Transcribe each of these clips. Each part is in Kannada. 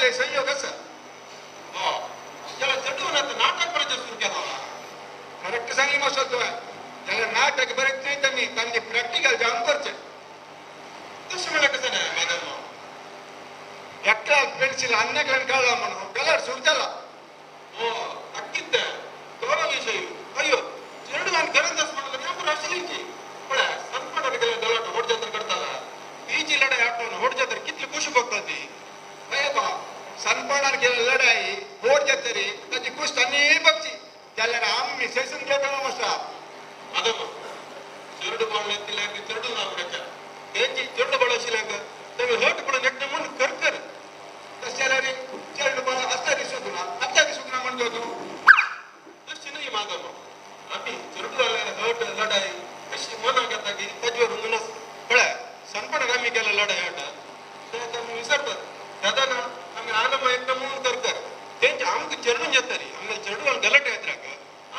झाले संयोग असं त्याला चढवून आता नाटक करायचं सुरू केला करेक्ट सांगली मस्त त्याला नाटक बरेच नाही त्यांनी त्यांनी प्रॅक्टिकल जाऊन करचे तसं मला कसं नाही मॅडम एकटा पेन्सिल अन्यकडे काढला म्हणून कलर सुरू झाला हो नक्कीच गौरव विषयी अಯ್ಯೋ ಎರಡು ನಾನು ಕರೆಂದಸ್ ಮಾಡಲ್ಲ ಯಾವ ರಾಶಿಲಿಂಚಿ पण संपणार गेला गलाट ಹೊಡ್ಜಾತರ करताला बीची लढाई आपण ಹೊಡ್ಜಾತರ कितली खुशी बघतात अरे बा संपणार गेला लढाई ಹೊಡ್ಜಾತरी त्याची खुश त्यांनी बघची त्याला आम्ही सेशन घेतो मस्त ಅದಮ್ಮ ಚೆರಡು ಬಾಣೆತ್ತಿಲ್ಲ ಚೆರಡು ನಾವಡಕ ಏಂಜಿ ಚೆರಡು ಬಳಸಿಲಾಗ ತಮಗೆ ಹರ್ಟ್ ಕೂಡ ನೆಟ್ಟ ಮುಂದೆ ಕರ್ಕರ್ तशाला रे ಚೆರಡು ಬಾಣ ಅಷ್ಟರಿ ಸುಗುಣ म्हणतो तशी नाही मागम आम्ही ಚೆರಡು हर्ट लढाई कशी मना घेता की त्याच्यावर मनस कळा संपणार आम्ही केला लढाई आटा त्यात आम्ही विसरतात दादा ना आम्ही आनम एकदम म्हणून करकर त्यांचे आमक ಚೆರಡು येतरी आम्ही ಚೆರಡು गलट आहेत राग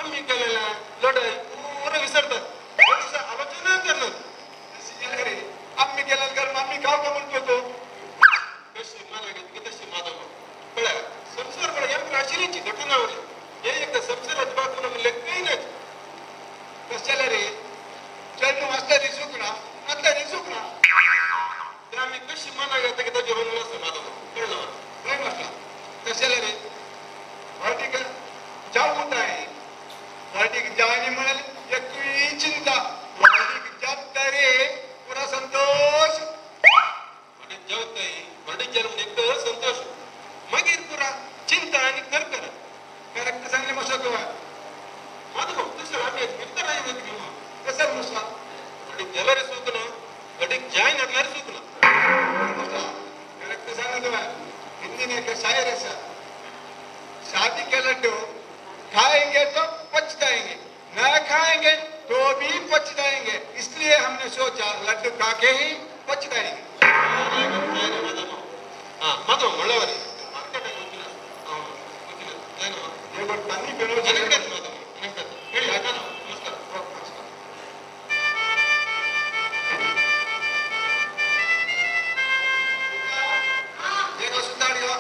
आम्ही केलेला लढाई पूर्ण विसरतात आलोचना करणार आम्ही केला कर्म आम्ही गाव का म्हणतो कशी मला घेतली तशी माधव कळा संसार कळा या राशीची घटनावली हे एक संसारात बाजूला म्हणले काही नाही कशाला रे चरणू असता दिसूकना आता दिसूकना ते आम्ही कशी मना घेता की त्याच्या बनवलं असं माधव कळलं काय म्हटलं कशाला रे पार्टी का जाऊ होत आहे पार्टी जाने म्हणाले एक चिंता पार्टी जात रे पुरा संतोष आणि जेवत नाही पार्टी जन्म एक संतोष मगीर पुरा चिंता आणि करकर करेक्ट सांगले मस्त माधव तसं आम्ही मित्र नाही होत किंवा कसं मसा आणि त्याला रे सुकणं घडीक जाय नडणार सुकणं करेक्ट सांगतो हिंदी में एक शायर है सर शादी के लड्डू खाएंगे तो पछताएंगे न खाएंगे तो भी पछताएंगे इसलिए हमने सोचा लड्डू खा के ही पछताएंगे हाँ मत मಳ್ಳवरी मार्केट ಗೊತ್ತಿಲ್ಲ ಗೊತ್ತಿಲ್ಲ ಏನು ತನ್ನಿ ಬೇರೆ ಹೇಳಿ ಯಾಕನ ನಮಸ್ಕಾರ देखो सुधारियो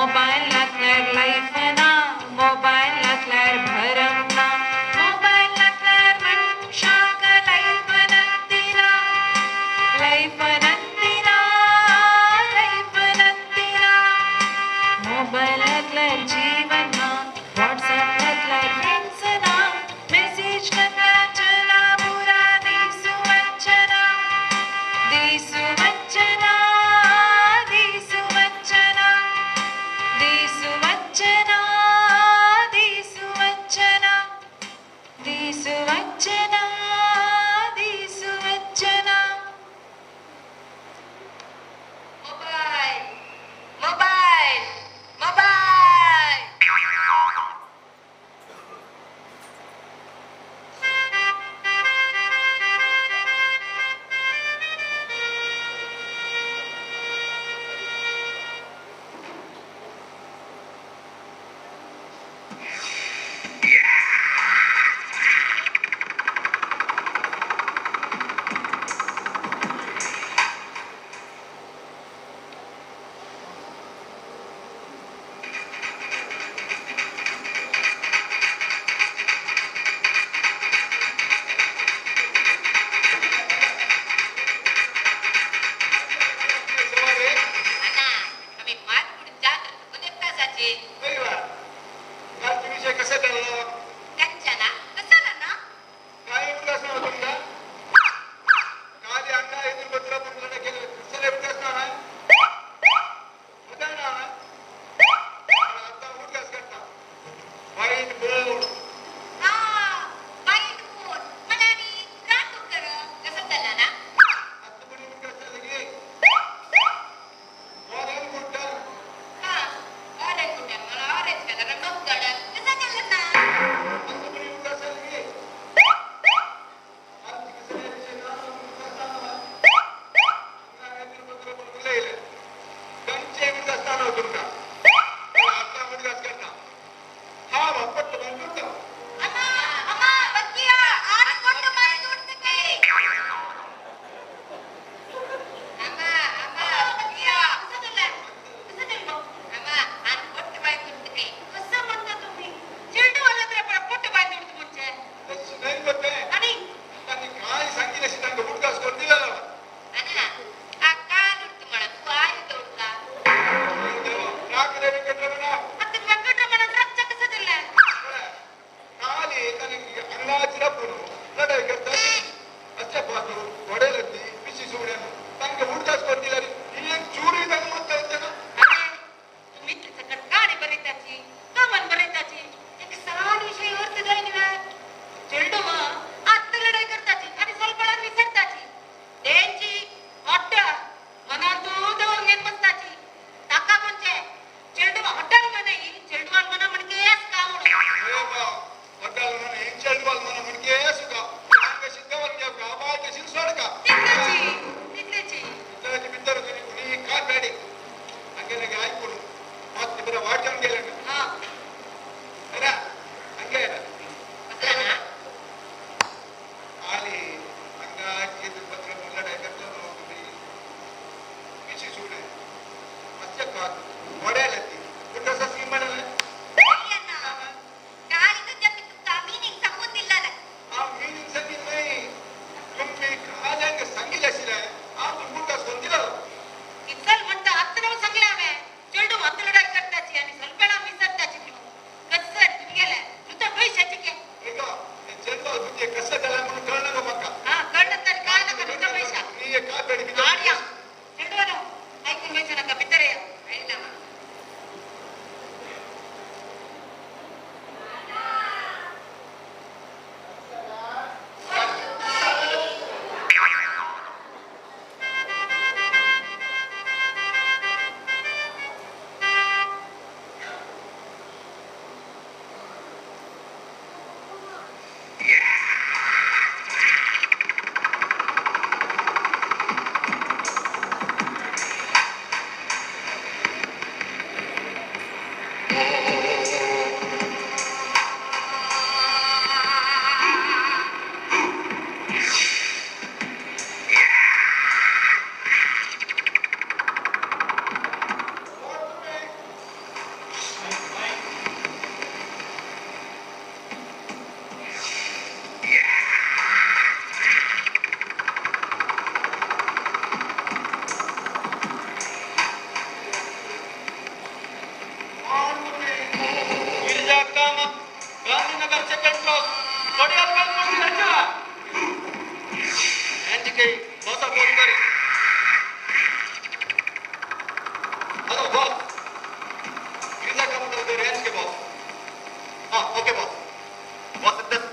मोबाईल लागल्यार लायफना मोबाईल लागल्यार भरमना मोबाईल लागल्यार मनशाक लायफनंतिरा लायफनंतिरा लायफनंतिरा मोबाईल लागल्यार जीवना व्हाट्सएप लागल्यार फ्रेंड्सना मेसेज करल्यार चला बुरा दिसू वंचना दिसू वंचना दिसू वंचना दिसू वंचना दिसू वंचना दिसू वंचना दिसू वंचना मोबाईल मोबाईल मोबाईल अण्णा कमी मात पुढे जात कोणी तासाची कालचा विषय कसा ठरला कंचना कशाला ना काय विकास नव्हता तुमचा काल अण्णा इथून पत्र पूर्ण केलं कसं विकास ना होता ना आता विकास करता वाईट बोर्ड हा बाईट कोण मनानी रात कर कसं चालला ना आता कोणी विकास झाला की मॉडेल मोठा हा ऑरेंज कुठे मला ऑरेंज कलर मग गड कसं चाललं ना आता कोणी विकास झाला की आमची कसं नाही विषय ना विकास झाला अण्णा इथून पत्र पूर्ण लिहिलं कंचे विकास झाला तुमचा आता विकास करता हा वापरतो बंद अण्णा अम्मा बच्चिया आठ कोट बाई उठते अम्मा अम्मा बच्चिया कसं चाललं अम्मा आठ कोट बाई उठते कसं म्हणता तुम्ही चिरडू आला तर कोट बाई उठते म्हणजे तशी नाही होते आणि त्यांनी काय सांगितलं अशी त्यांना विकास करून दिला अण्णा आ काय उठते मला तू आई तोडला राग रे वेंकटरमण ಮತ್ತೆ ವೆಂಕಟರಮಣ ರಚ್ಚ कसं चाललं काल एकाने अन्नाची लपून लढाई करता अच्छा पाहतो वडेलती पिशी सोड्यानं त्यांना विकास करून दिला ही एक चोरी त्यांना म्हणता येते ना अरे तुम्ही त्याच्याकडे गाणी बरीताची कमन बरीताची एक सहान विषय वरती जाईन चेंडू आत्ता लढाई करताची आणि स्वल्पळा विसरताची त्यांची हॉट मना दूध घेत बसताची ताका म्हणजे चेंडू हॉटेल मध्ये चेंडू मना म्हणजे का ए बा वडाल म्हणे इंचल बॉल म्हणा म्हणजे सुका अंगाशी कवर द्या का बायकाशी सोड का तिथल्याची त्याची मित्र तुम्ही कुणी काय बॅडी अंगे लगे ऐकून मग बरं वाटून गेलं ना हा है ना अंगे असं ना आली अंगाची पत्र लढाई करतो ना तुम्ही पिशी सोडे अच्छा का वड्याला ती कुठं ससी म्हणाला मीनिंग सांगितलं नाही तुम्ही काय सांगितलं असेल आपण विकास करून दिला चल म्हणता आत्ता नाव सांगले चेंडू गांधीनगर सेकंड क्रॉस घड़ियाल में पहुंची अच्छा एंड के बहुत फोन करी हेलो बॉस वीजा का मतलब रेंज के बॉस हां ओके बॉस बॉस दस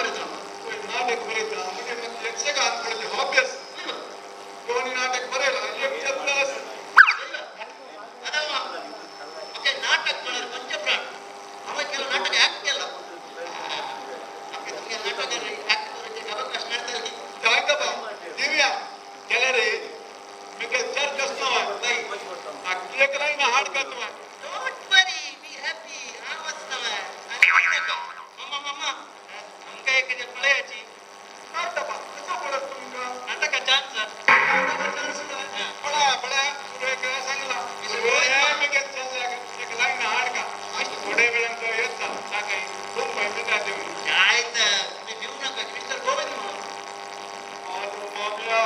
ಬರೆದ್ರು ನಾಟಕ ಬರೀತ ಅವನಿಗೆ ಮತ್ತೆ ಯಕ್ಷಗಾನ ಬರೆದು ಹಾಬ್ಯಸ್ ಧೋನಿ ನಾಟಕ ಬರೆಯಲ್ಲ ಯಕ್ಷಗಾನ ಇಲ್ಲ ಅದವ ಮತ್ತೆ ನಾಟಕ ಮಾಡೋದು ಪಂಚಪ್ರಾಣ ಅವ ಕೆಲವು ನಾಟಕ ಹಾಕ್ತಿಲ್ಲ ಮತ್ತೆ ನಿಮಗೆ ನಾಟಕ ಆಕ್ಟ್ ಬರೋದಕ್ಕೆ ಅವಕಾಶ ಮಾಡ್ತಾ ಇದ್ದೀನಿ ಜಾಯ್ತಪ್ಪ ದಿವ್ಯಾ ಕೆಲರಿ ಮಿಗೆ ಚರ್ ಕಸ್ತವ ನೈ ಆ ಕೇಕಲೈನ ಹಾಡ್ ಕಸ್ತವ ಡೋಂಟ್ ವರಿ ಬಿ ಹ್ಯಾಪಿ ಆವಸ್ತವ ಮಮ್ಮ ಮಮ್ಮ ನಮ್ಕ ಏಕೆ ಪಳೆಯಾಚಿ ನಾಟಕ ಕಸ ಪಡತ್ तुमका ನಾಟಕ ಚಾನ್ಸ್ पळा पळा पुढे काय सांगला ಮಿಗೆ ಚರ್ ಕೇಕಲೈನ ಹಾಡ್ का ಅಷ್ಟು थोडे वेळांत येता साकाई खूप माहिती देऊ ಆಯ್ತಾ तुम्ही घेऊ नका मिस्टर गोविंद और मामला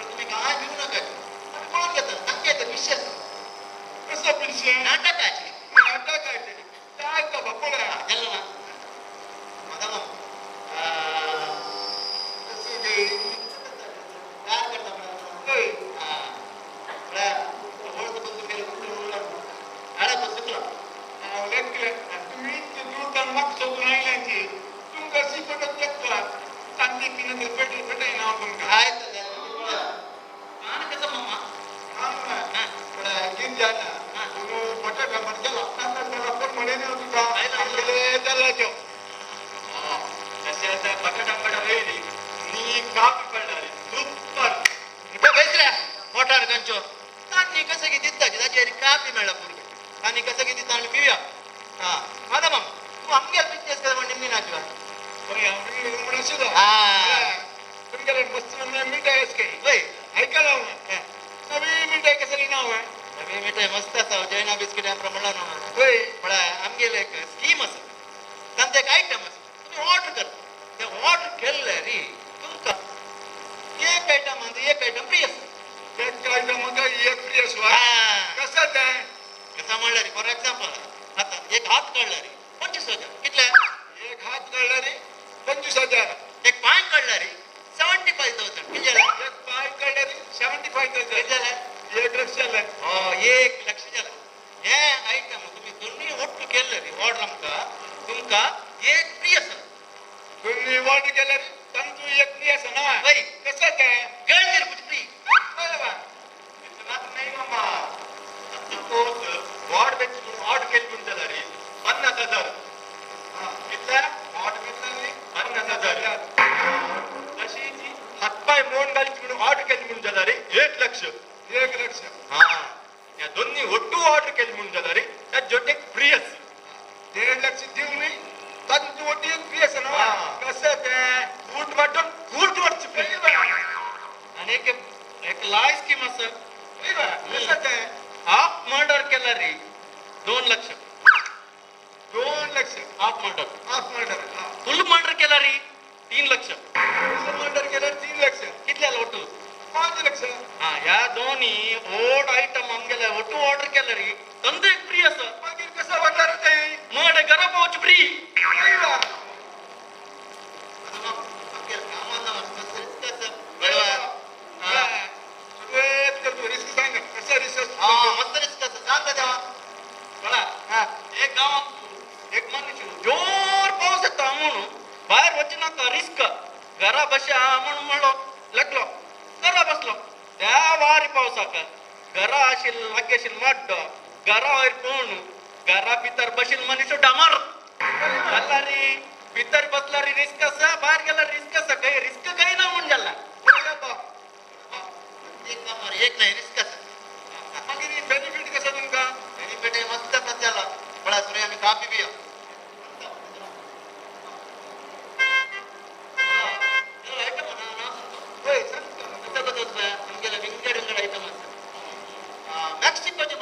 तुम्ही काय घेऊ नका कोण घेतात सांगायचं विषय कसं पिलशे नाटकाचे नाटक आहे ते काय का बापळा ಎಲ್ಲ मदम कसं गे ಯಾರು करता होय ओळख ಬಂದು ಬೇರೆ ಕುಟುಂಬ ಹಳೆ ಬಸ್ಸುಗಳು लेकले तुम्ही ते दूरदार मग सोडून आयल्यांची तुमका सिपटत लागतात तांती पिनं भेटल भेटाय नाव तुमका ಆಯ್ತು ನಾನು ಕೆಲಸ ಮಮ್ಮ पण गिन द्या ना तुम्ही मोठ्या प्रमाणात गेला आता त्याला पण म्हणे ना तुझा आंबेले त्याला ठेव तसे बटाटा वेळी नी कापी पडणारी सुपर इथं बैसल्या मोटार गंचो तानी कसं की दिसता की त्याची काफी मिळला पूर्वी तानी कसं की दिसता आणि पिऊया हा माझा मग तू आमगे पिक्चर्स कर म्हणजे मी नाचवा पण आंबे म्हणून असेल पण गेले मस्त मिठाई आहेस काही होय ऐकायला नवी मिठाई कसं नाव आहे नवी मिठाई मस्त असा जैना बिस्किट प्रमाण होय पण आमगे एक स्कीम असं त्यांचा एक आयटम असं तुम्ही ऑर्डर कर ते ऑर्डर केलं रे तुमका एक आयटम म्हणजे एक आयटम फ्री असं एक काय मग एक फ्री असवा कसं ते कसा म्हणलं रे फॉर एक्झाम्पल आता एक हात काढला रे 25,000 कितल्या एक हात काढला रे 25,000 एक पाय काढला रे 75,000 किती झाला एक पाय काढला रे 75,000 किती झाला 1 लक्ष झालं हो 1 लक्ष झाला हे आयटम तुम्ही दोन्ही ಒಟ್ಟು केलं रे ऑर्डर तुमका एक फ्री असं तुम्ही ऑर्डर केलं रे तंतू एक फ्री असं ना बाई कसं ते गळगीर कुठे फ्री बरोबर इतना नाही मामा सपोज वॉर्ड बेच ऑर्डर केलं म्हणून झाला रे 50,000 कितला ऑर्डर केलं रे 50,000 अशी जी हातपाय मोड घालची म्हणून ऑर्डर केली म्हणून झाला रे 1 लक्ष 1 लक्ष हा या दोन्ही ಒಟ್ಟು ऑर्डर केली म्हणून झाला रे त्या जोटे फ्री असं 1 लक्ष देऊ मी तंतू ಒಟ್ಟು एक फ्री असं ना कसं ते फूट वाटून फूट वरच फ्री आणि एक लाय स्कीम असं कसं ते हाफ मर्डर केला रे 2 लक्ष 2 लक्ष half murder half murder full murder केला रे 3 लक्ष मर्डर केलं 3 लक्ष कितल्याला ಒಟ್ಟು 5 लक्ष हा या दोन्ही ओड आयटम आमगेला ಒಟ್ಟು ऑर्डर केला रे ತಂದು एक फ्री असं मग कसं वाटणार ते मड गरा पाऊच फ्री रिस्क सांग कसं रिसर्च मस्त रिस्क असं सांग देवा बघा एक गावात एक मनुष्य जोर पाऊस येतो म्हणून बाहेर वचनाका रिस्क घरा बशा म्हणून म्हणलो लागलो घरा बसलो त्या वारी पावसाका घरा आशील लागेशील मड्ड घरा वयर कोण घरा भितर बशील मनुष्य डामर झाला रे भितर बसला रे रिस्क असा बाहेर गेला रिस्क असा काही रिस्क काही ना म्हणून झाला एक नाही रिस्क असा मग बेनिफिट कसं तुमका बेनिफिट मस्त त्याला बळा सुरे आम्ही काफी पिया होय मेक्सिकोचे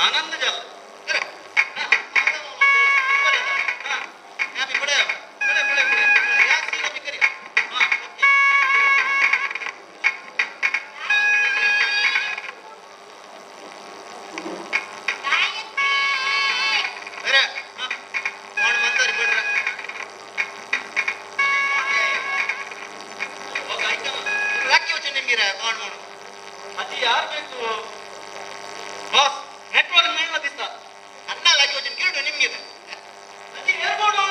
आनंद जल ಅಜ್ಜಿ ಯಾರು ಬೇಕು ಬಾಸ್ ನೆಟ್ವರ್ಕ್ ಮೇಳ ದಿಸ್ತ ಅನ್ನ ಲಾಗಿ ಯೋಚನೆ ಕೇಳು ನಿಮ್ಗೆ ಅಜ್ಜಿ ಹೇಳ್ಬೋದು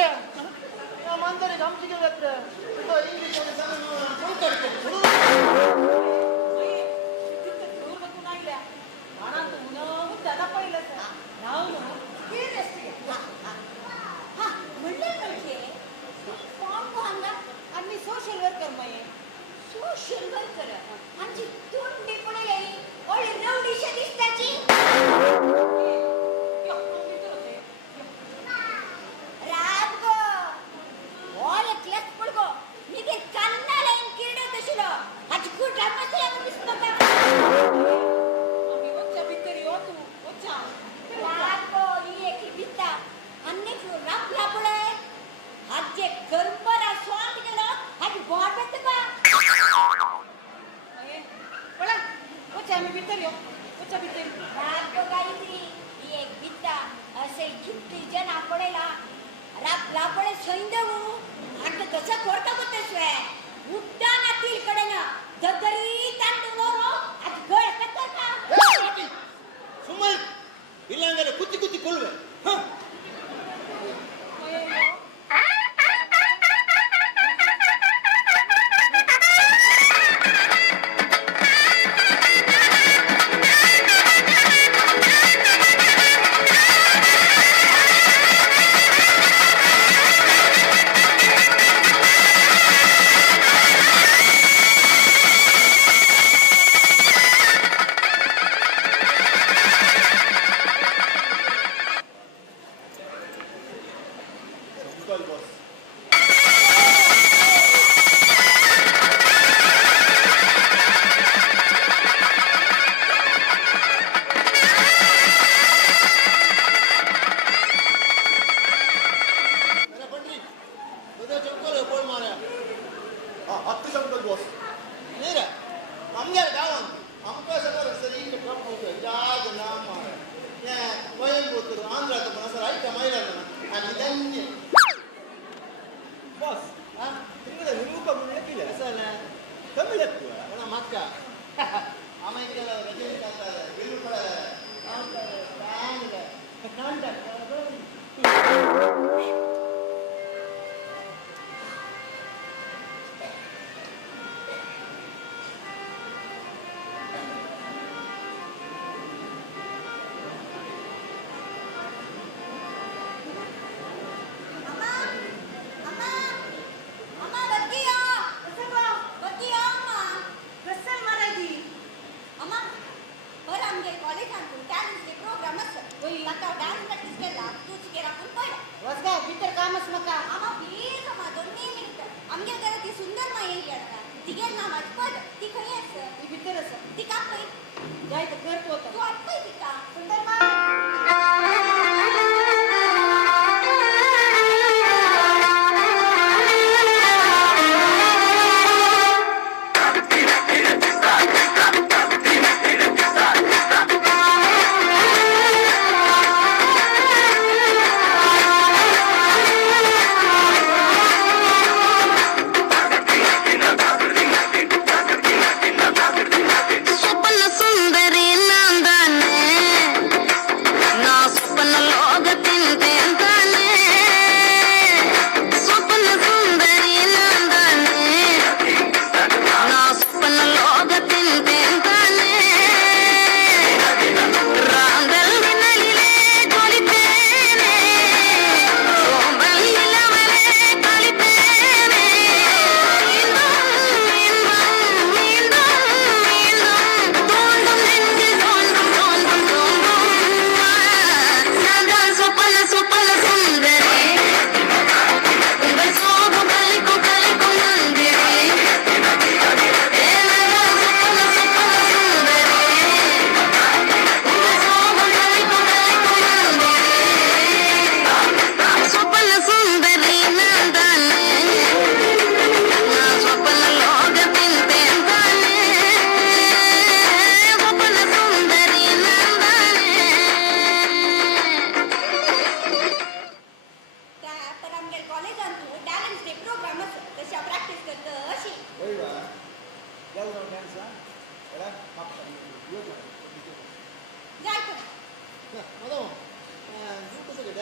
रे या मानताने आमची गेल्यात रे तो इंग्लिश मध्ये सांगून सोशल वर्कर माये सोशल वर्कर आमची तोंडी पुढे येई ओळी रवडीशा दिसताची रागो ओळे क्लास पडगो निगे कन्नाला इन कीडो दशिलो आज कुठा मसला दिसतोका आम्ही वच्चा भितरी होतो वच्चा रागो ही एक बित्ता अन्नेक रापला पडे आज जे कर्मरा स्वांत गेलो आज वाटत का पळा वच्चा आम्ही भितरी हो वच्चा भितरी रागो गायत्री ही एक बित्ता असे किती जण आपडेला राप लापडे सैंदवू आणि तसं कोर्टा बतसवे उड्डाणातील कडेना ददरी तांडवरो आज गळ कतका ಸುಮ್ಮನೆ ಇಲ್ಲಂದ್ರೆ ಕುತ್ತಿ ಕುತ್ತಿ ಕೊಳ್ಳುವೆ ಹ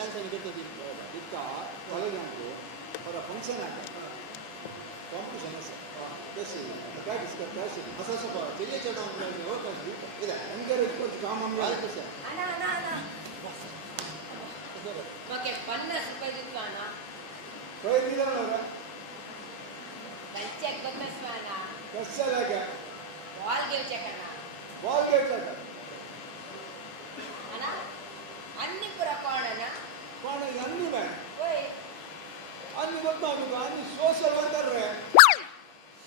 ಡ್ಯಾನ್ಸ್ ಆಗಿ ಇರ್ತದೆ ಇತ್ತ ಹೊಲಗಂಟು ಅವರ ಫಂಕ್ಷನ್ ಆಟ ಕಾಂಪಿಟೇಷನ್ ಬೇಸಿ ಪ್ರಾಕ್ಟೀಸ್ ಪ್ರಾಕ್ಟೀಸ್ ಹೊಸ ಹೊಸ ತೆಲಿಯ ಚಟ ಹೋಗ್ತಾಯಿದ್ವಿ ಇದೆ ಎಂಕರೇಜ್ ಕೊಟ್ಟು ಕಾಮನ್ ಆಯ್ತು ಸರ್ ಅಣ್ಣ ಅಣ್ಣ ಅಣ್ಣ ಓಕೆ 50 ರೂಪಾಯಿ ದಿತ್ತು ಅಣ್ಣ ಪ್ರಯತ್ನಿದಾನವರ ಚೆಕ್ ಬದಲಿಸುವ ಅಣ್ಣ ಕಷ್ಟಲಾಗ ಬಾಲ್ ಗೇಮ್ ಚೆಕ್ ಅಣ್ಣ ಬಾಲ್ ಗೇಟ್ ಆಟ ಅಣ್ಣ ಅನ್ನಿಪುರ ಕೋಣನ ಕಾಣ ಅನ್ನಿ ಬ್ಯಾಂಕ್ ಓಯ್ ಅನ್ನಿ ಗೊತ್ತಾಗುದು ಅನ್ನಿ ಸೋಷಿಯಲ್ ವರ್ಕರ್ರೆ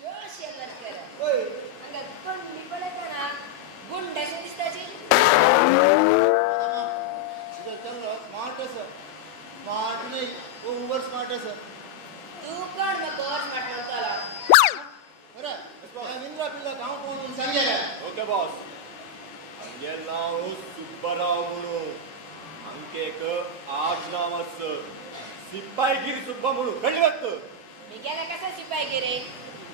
ಸೋಷಿಯಲ್ ವರ್ಕರ್ ಓಯ್ ಹಂಗ ಕೊಂಡಿ ಬಡತನ ಗುಂಡ ಸೇರಿಸ್ತಾಚಿ ಇದು ಚಂದ್ರ ಸ್ಮಾರ್ಟ್ ಸರ್ ಸ್ಮಾರ್ಟ್ नहीं वो ओवर स्मार्ट है सर तू कौन मैं कोर्स ಮಾಡ್ಕೊಳ್ತಾಳ अरे मैं इंद्रा पिल्ला गांव को संजय है ಓಕೆ ಬಾಸ್ ಹಂಗೆ ನಾವು ಸುಬ್ಬರಾಮುನು ಅಂಕೇಕ ಆಜ್ನಾಮಸ್ ಸಿಪ್ಪಾಯಿಗಿರಿ ಸುಬ್ಬಮ್ಮನು ಬೆಳಿವತ್ತು ಮಿಗ್ಯಾನ ಕಸ ಸಿಪಾಯಿಗಿರಿ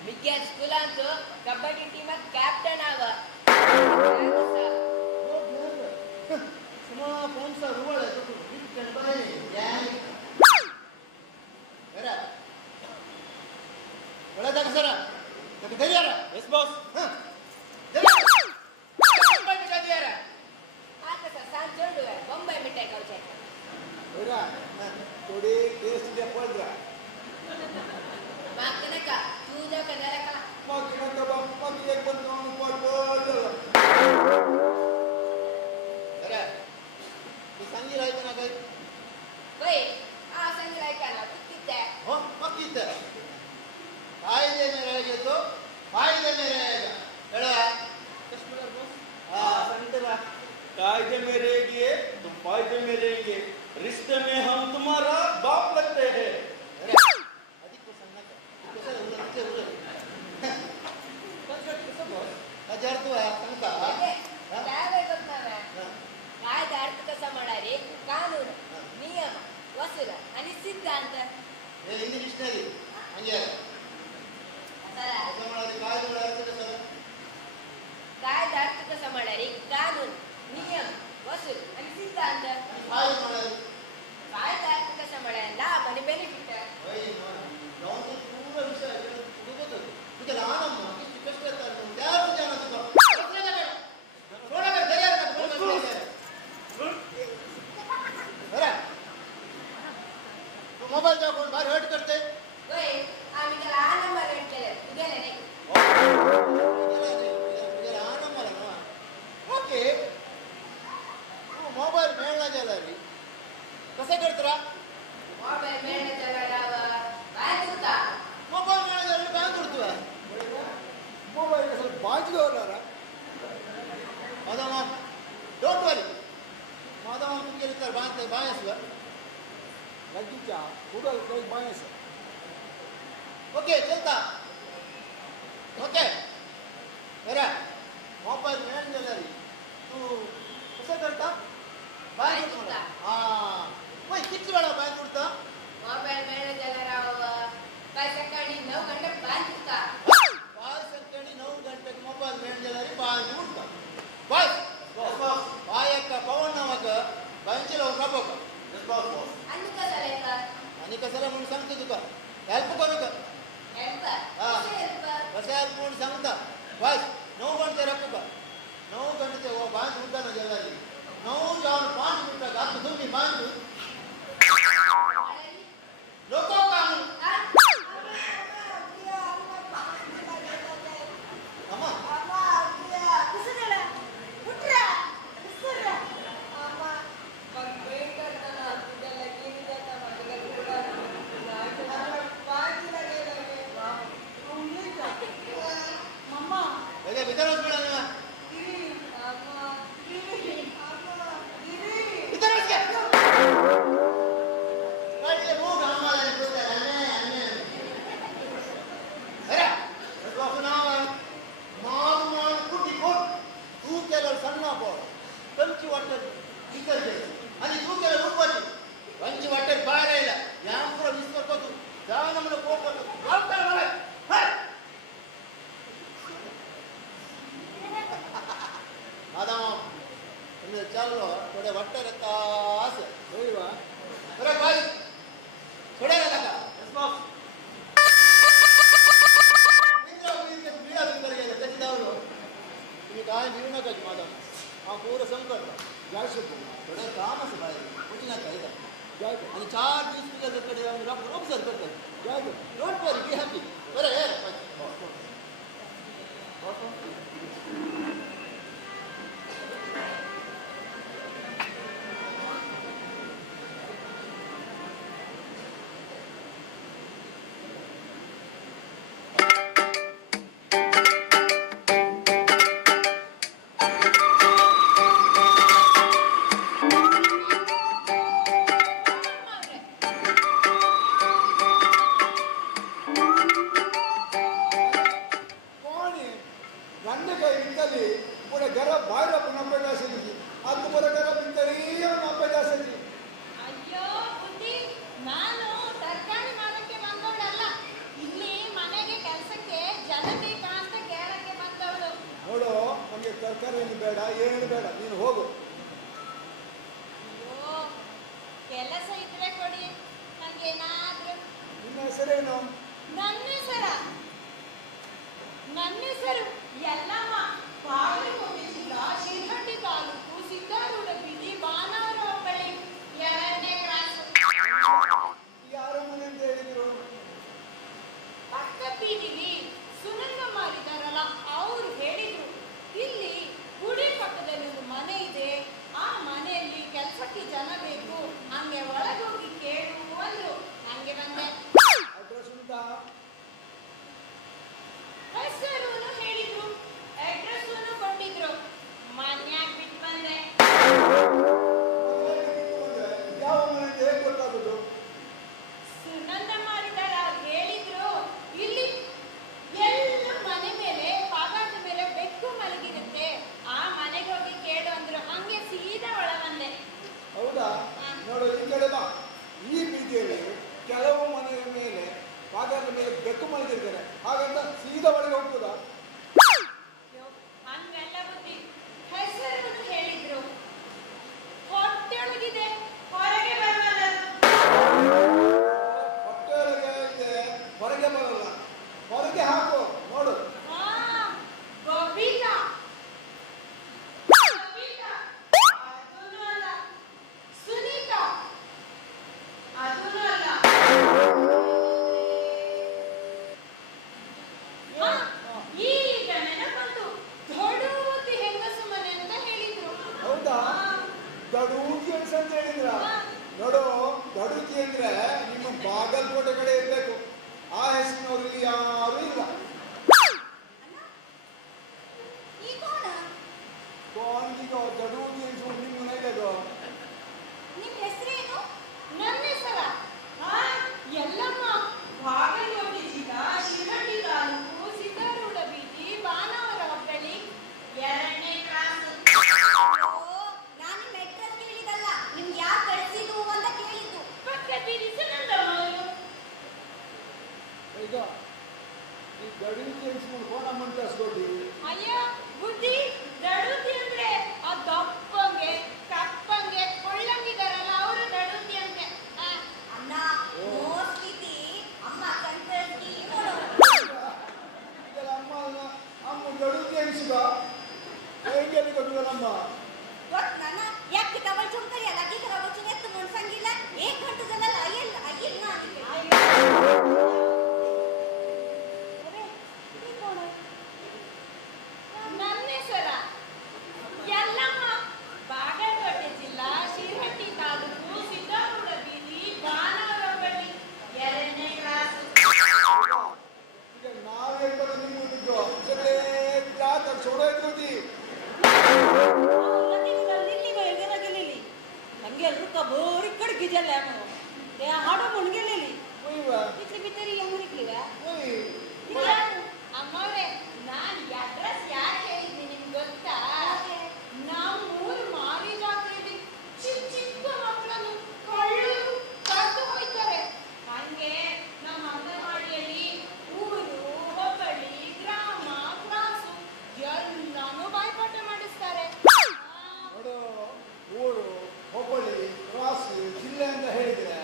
ಮಿಗ್ಯಾ ಸ್ಕೂಲ್ ಅಂತ ಕಬಡ್ಡಿ ಟೀಮ್ ಕ್ಯಾಪ್ಟನ್ ಆವ सुना कौन सा रूल है तो हिट कर पाए यार अरे बड़ा तक सर तक दे यार ಎಸ್ ಬಾಸ್ दे बम्बई मिटा दिया यार ಆತ ಸಾಂಜ್ ಜೋಡುವೆ ಬೊಂಬೈ ಮಿಠಾಯಿ ಕೌಚೆ ಬೇಡ ಥೋಡಿ ಟೇಸ್ಟ್ ಇದೆ ಪಡ್ರ ಮಾತನಕ ತೂಜ ಕದರಕ ಮಗಿನ ಕಬಾಬ್ ಮಗಿ ಏಕ್ ಬಂದು ನಾವು ಪಡ್ಬೋದಲ್ಲ अरे ये संगी राय ना गई ಓಯ್ ಆ ಸಂಜೆ ಲೈಕನ ಕುತ್ತಿದ್ದೆ हो मक्की थे फायदे में रहेगा तो फायदे में रहेगा एड़ा कस्टमर बॉस हां संतरा कायदे में रहेंगे तुम फायदे में रहेंगे रिश्ते में हम तुम्हारा बाप लगते हैं अरे अधिक को संगत कैसे उधर कैसे बॉस हजार तो है संगता ಯಾವೇ ಗೊತ್ತಾವೆ ಕಾಯ್ದೆ ಅರ್ಥ ಕಸ ಮಾಡಾರಿ ಕಾನೂನು ನಿಯಮ ವಸೂಲ आणि ಸಿದ್ಧಾಂತ ये हिंदी डिक्शनरी अंगे ಸರ ऐसा मारा काय जो अर्थ का सर ಕಾಯ್ದೆ ಅರ್ಥ ಕಸ ಮಾಡಾರಿ ಕಾನೂನು ನಿಯಮ ವಸೂಲ आणि ಸಿದ್ಧಾಂತ काय मारा ಕಾಯ್ದೆ ಅರ್ಥ ಕಸ ಮಾಡಾರ ಲಾಭ आणि ಬೆನಿಫಿಟ್ भाई गांव के पूरा विषय है तो तुझे लानम किस कष्ट है तो क्या हो जाना तो थोड़ा कर दे यार अरे तू मोबाइल जा कोण बाहेर हट करते होय आम्ही त्याला नंबर रेट केले तू गेले नाही तुझे आनंद मला ना ओके तू मोबाईल मिळणार गेला रे कसं करतरा मोबाईल मिळण्याच्या वेळावर काय तुमचा मोबाईल मिळणार गेला काय करतो ಮೊಬೈಲ್ ಸ್ವಲ್ಪ ಬಾಜಿದವರ माधव डोंट वरी माधव तुमगे इतर बांधते बायसला ಲಗ್ಗಿಚ್ಚ ಕೂಡಲ್ ಕೈ ಬಾಯಸ ओके चलता ओके अरे मोबाईल मिळणार गेला रे तू कसं करता बाय बाहेर करतो उडता. हां वय किती वेळा बाय करता मोबाईल मिळण्याच्या वेळावर काय सकाळी 9 घंटे बाहेर तुमचा 5 सकाळी 9 ಗಂಟೆಗೆ ಮೊಬೈಲ್ ಮೇಂಜಲಾರಿ ಬಾಯಿ ಉಂಟ ಬಾಯ್ ಬಾಸ್ ಬಾಯಕ್ಕ ಪವನ್ ನಾಮಕ ಬಂಜಿಲ ಹೋಗಬೇಕು ಬಾಸ್ ಬಾಸ್ आणि कसं लेकर आणि कशाला म्हणून सांगतो तुका हेल्प करू का हेल्प हा. हेल्प कसं हेल्प म्हणून सांगता बाय 9 घंटे रखू का 9 घंटे वो बांध उठा ना जल्दी 9 जाऊन 5 मिनिटं गात तुम्ही बांध लोको कानून अम्मा पहिले भीतरच मिळालं भीतरच घ्या काढले मूग आम्हाला बोलता अन्याय अरे बापू नाव मार कुटी कोट तू केलं सन्ना बोल कंची वाटत इकडे आणि तू केलं रुपती कंची वाटत बाहेर यायला या पुरा विस्तार करतो जावा ना मला कोट करतो काय मला दादा तुम्ही चाललो थोडे वाटत असं ಹೇಳಿವಾ ಬರ ಬಾಯಿ ಹೊಡೆಯಲ್ಲ Yes, boss. ಈಗ ಜೀವನಕ್ಕಾಗಿ ಮಾತಾಡ ಆ ಪೂರ ಸಂಕಟ ಜಾಸ್ತಿ ಥोड़ा तामस भाई कुछ ना करेगा ಜಾಯ್ತು आणि 4 दिवस तुझ्या कडे जाऊन रोप सर करतात ಜಾಯ್ತು डोंट वरी बी हॅपी बरं यार कोणी गंडकाय विंतली पुढे घरा बाहेर आपण अभ्यास असेल आता बरं घरा विंतली अभ्यास असेल ಅಯ್ಯೋ ಬುದ್ಧಿ, ನಾನು ತರಕಾರಿ ಮಾರಕ್ಕೆ ಬಂದವಳಲ್ಲ, ಇಲ್ಲಿ ಮನೆಗೆ ಕೆಲಸಕ್ಕೆ ಜನ ಬೇಕಾ ಅಂತ ಕೇಳಕ್ಕೆ ಬಂದವಳು. ನೋಡು ನಮಗೆ ತರಕಾರಿ ಏನು ಬೇಡ ಏನು ಬೇಡ ನೀನು ಹೋಗು ಅಯ್ಯೋ, ಕೆಲಸ ಇದ್ರೆ ಕೊಡಿ, ನಂಗೇನಾದ್ರೂ. ನಿನ್ನ ಹೆಸರೇನು ನನ್ನ ಹೆಸರು ಯಲ್ಲಮ್ಮ, ಬಾಗಲಕೋಟೆ ಜಿಲ್ಲಾ ಶಿರಹಟ್ಟಿ ತಾಲೂಕು ಸಿದ್ದಾರೂಢ ಬೀದಿ ಬಾನಾವರ ಹೋಬಳಿ 2ನೇ ಕ್ರಾಸ್. ಯಾರ ಮನೆ ಅಂತ ಹೇಳಿದ್ರು ಪಕ್ಕ ಬೀದಿಲಿ ಸುನಂದ ಮಾರಿದಾರಲ್ಲ, ಅವ್ರು ಹೇಳಿದ್ರು ಇಲ್ಲಿ ಗುಡಿ ಪಕ್ಕದಲ್ಲಿ ಒಂದು ಮನೆ ಇದೆ, ಆ ಮನೆಯಲ್ಲಿ ಕೆಲಸಕ್ಕೆ ಜನ ಬೇಕು, ಹಂಗೆ ಒಳಗೋಗಿ ಕೇಳು ಅಂದ್ರು. ಹಂಗೆ ಬಂದೆ. ಅಡ್ರೆಸ್ ಉಂಟಾ ಹೆಸರು ಹೇಳಿದ್ರು, ಅಡ್ರೆಸ್ ಕೊಟ್ಟಿದ್ರು, ಮನ್ಯಾಗ ಬಿಟ್ಟು ಬಂದೆ. ಯಾವ ಮನೆ ಅಂತ ಹೇಗೆ ಗೊತ್ತಾಗೋದು ಸುನಂದ ಮಾಡಿದಾರ, ಅವ್ರು ಹೇಳಿದ್ರು ಇಲ್ಲಿ ಎಲ್ಲ ಮನೆ ಮೇಲೆ ಪಾಗಾದ ಮೇಲೆ ಬೆಕ್ಕು ಮಲಗಿರುತ್ತೆ, ಆ ಮನೆಗೆ ಹೋಗಿ ಕೇಳು ಅಂದ್ರು. ಹಂಗೆ ಸೀದಾ ಒಳ ಬಂದೆ. ಹೌದಾ ನೋಡು ಈ ಕಡೆ ಬಾ ಈ ಬೀದಿಯಲ್ಲಿ ಕೆಲವು ಮನೆಯ ಮೇಲೆ ಪಾದದ ಮೇಲೆ ಬೆಕ್ಕು ಮಲಗಿರ್ತಾರೆ ಹಾಗಂತ ಸೀದಾ ಒಳಗೆ ಹೋಗ್ತದಾ ಹಂಗೆಲ್ಲ ಬುದ್ಧಿ. ಹೆಸರು ಹೇಳಿದ್ರು, ಹೊಟ್ಟೆೊಳಗಿದೆ, ಹೊರಗೆ ಬರಲ್ಲ. ಹೊಟ್ಟೆಯೊಳಗೆ ಇದೆ ಹೊರಗೆ ಬರಲ್ಲ ಹೊರಗೆ ಹಾಕು ನೋಡು ಹಾ, ಬಬೀತಾ. ಅದೂನು ಅಲ್ಲ. ಸುನೀತಾ. ಅದೂನು ಅಲ್ಲ. ಹಾ, ಈಗ ನೆನಪಂತು, ದೊಡ್ಡವತಿ ಹೆಂಗಸು ಮನೆ ಅಂತ ಹೇಳಿದ್ರು. ಹೌದಾ ಹಾ. ದಡೂಕಿ ಅಂತ ಹೇಳಿದ್ರ ನೋಡು ದಡೂಕಿ ಅಂದ್ರೆ ನಿಮ್ಮ ಬಾಗಲಕೋಟೆ ಕಡೆ ಇರ್ಬೇಕು ಆ ಹೆಸರಿನವ್ರು ಇಲ್ಲಿ ಯಾರು ಇಲ್ಲ ಕೋನ್ಗಿಗ ದಡೂಕಿ ಅನ್ಸ್ಕೊಂಡು ನಿಮ್ಮ ಮನೆಗೆ ಅದು ನಿಮ್ ಹೆಸರೇನು? ನನ್ನ ಹೆಸರ? ಹಾ, ಯಲ್ಲಮ್ಮ, ಬಾಗಲಕೋಟೆ ಜಿಲ್ಲಾ ಶಿರಹಟ್ಟಿ ತಾಲೂಕು ಸಿದ್ದಾರೂಢ ಬೀದಿ ಬಾನಾವರ ಹೋಬಳಿ 2ನೇ ಕ್ರಾಸ್. ನಾನು ಮೆಟ್ರಸ್ ಹೇಳಿದಲ್ಲ ನಿಮ್ಗೆ ಯಾರು ಕಳಿಸಿದ್ದು ಅಂತ ಕೇಳಿದ್ದು. ಪಕ್ಕ ಬೀದಿ ಸುನಂದಮ್ಮವರು. ಈಗ ಈ ದಡೂಕಿ ಅನ್ಸ್ಕೊಂಡು ಫೋನ್ ಅಮ್ಮಂತ ಹಸ್ಕೊಡಿ ಅಯ್ಯೋ ಬುದ್ಧಿ, ದಡುತಿ ಅಂದ್ರೆ ಆ ದಪ್ಪಂಗೆ ಕಪ್ಪಂಗೆ ಕೊಳ್ಳಂಗಿದಾರಲ್ಲ, ಅವರು ದಡುತಿ ಅಂತೆ. ಆ, ಅಣ್ಣ ಮೋಸ್ಟ್ಲಿ ಅಮ್ಮ ಕಂಟ್ರಿ ಇದೆಲ್ಲ ಅಮ್ಮ ಅಲ್ಲ ಅಮ್ಮ ದಡೂಕಿ ಅನ್ಸಿದ ಹೇಗೆ ಗೊತ್ತಿಲ್ಲಮ್ಮ ಗೊತ್ತು ನನ್ನ ಯಾಕೆ ಡಬಲ್ ಚುಂಕರಿ ಅಲ್ಲ ಕಿ ಕರಾವ ಚಿನೆತ್ತು ಮುನ್ಸಂಗಿಲ್ಲ ಏಕ್ ಗಂಟೆ ಜನ ಅಯ್ಯಲ್ಲ ಅಯ್ಯಲ್ಲ ನಾನಿಗೆ ಅರೆ ಈ ಕೋಣ ನನ್ನ ಹೆಸರ ಯಲ್ಲಮ್ಮ, ಬಾಗಲಕೋಟೆ ಜಿಲ್ಲಾ ಶಿರಹಟ್ಟಿ ತಾಲೂಕು ಸಿದ್ದಾರೂಢ ಬೀದಿ ಬಾನಾವರ ಹೋಬಳಿ 2ನೇ ಕ್ರಾಸ್. ಈಗ ನಾವೇ ಬಂದು ನಿಮ್ಮ ಬಿಟ್ಟು ಸರಿ ಜಾತ ಸೋಡೋಯ್ತು ಹಂಗೆ ಎಲ್ರು ಬೋರಿ ಕಡ್ಗಿಜಲ್ಲ ಹಾಡೋ ಮುಣ್ಗೆಲ್ಲಿ ಒಯ್ವಾ ಇಟ್ಲಿ ಬಿತ್ತರಿ ಹೆಂಗ್ರಿಕ್ಲಿವ ಒಯ್ ಅಮ್ಮವ್ರೆ, ನಾನ್ ಅಡ್ರೆಸ್ ಯಾಕೆ ಹೇಳಿದ್ನಿ ನಿಮ್ಗೆ ಗೊತ್ತಾ? ನಮ್ಮೂರು ಮಾರಿ ಜಾತ್ರೆಯಲ್ಲಿ ಚಿಕ್ಕ ಮಕ್ಕಳನ್ನು ಕಳ್ಳರು ಕದ್ದು ಹೋಯ್ತಾರೆ. ಹಂಗೆ ನಮ್ಮ ಅಂಗನವಾಡಿಯಲ್ಲಿ ಊರು, ಹೋಬಳಿ, ಗ್ರಾಮ, ಕ್ಲಾಸು ಎಲ್ಲಾನು ಬಾಯ್ಪಾಠ ಮಾಡಿಸ್ತಾರೆ. ನೋಡು ಊರು ಹುಬ್ಬಳ್ಳಿ ಕ್ರಾಸ್ ಜಿಲ್ಲೆ ಅಂತ ಹೇಳಿದ್ರೆ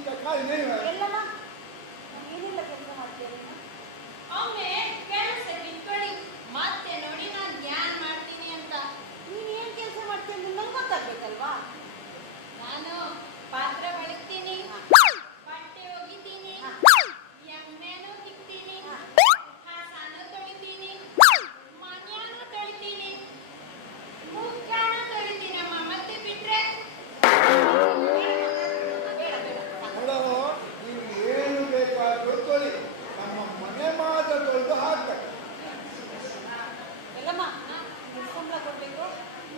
ಈಗ ಕಾಯಿ ನೀನು ಎಲ್ಲಮ್ಮ ಏನೆಲ್ಲ ಕೆಲಸ ಮಾಡ್ತೀರಿ ಒಮ್ಮೆ ಕೆಲಸ ಬಿಟ್ಕೊಳ್ಳಿ ಮತ್ತೆ ನೋಡಿ ನಾನು ಧ್ಯಾನ ಮಾಡ್ತೀನಿ ಅಂತ. ನೀನು ಏನು ಕೆಲಸ ಮಾಡ್ತೀಯ ನಂಗೆ ಗೊತ್ತಾಗ್ಬೇಕಲ್ವಾ? ನಾನು ಪಾತ್ರ ಬಳಸ್ತೀನಿ, ಬಟ್ಟೆ ಒಗಿತೀನಿ, ಎಮ್ಮೆನೂ ತಿಕ್ತೀನಿ, ಹಸನು ತೊಳಿತೀನಿ, ಮನ್ಯಾನು ತೊಳಿತೀನಿ, ಮುಖಾನು ತೊಳಿತೀನಮ್ಮ. ಮತ್ತೆ ಬಿಟ್ರೆ ನೋಡೋ ನೀವು ಏನು ಬೇಕಾದ್ರೂ ತೊಳಿ, ನಮ್ಮ ಮನೆ ಮಾತ್ರ ತೊಳೆದು ಹಾಕ್ತಾರೆ. ಎಲ್ಲಮ್ಮ ಎಷ್ಟು ಸಂಬಳ ಕೊಡ್ಬೇಕು?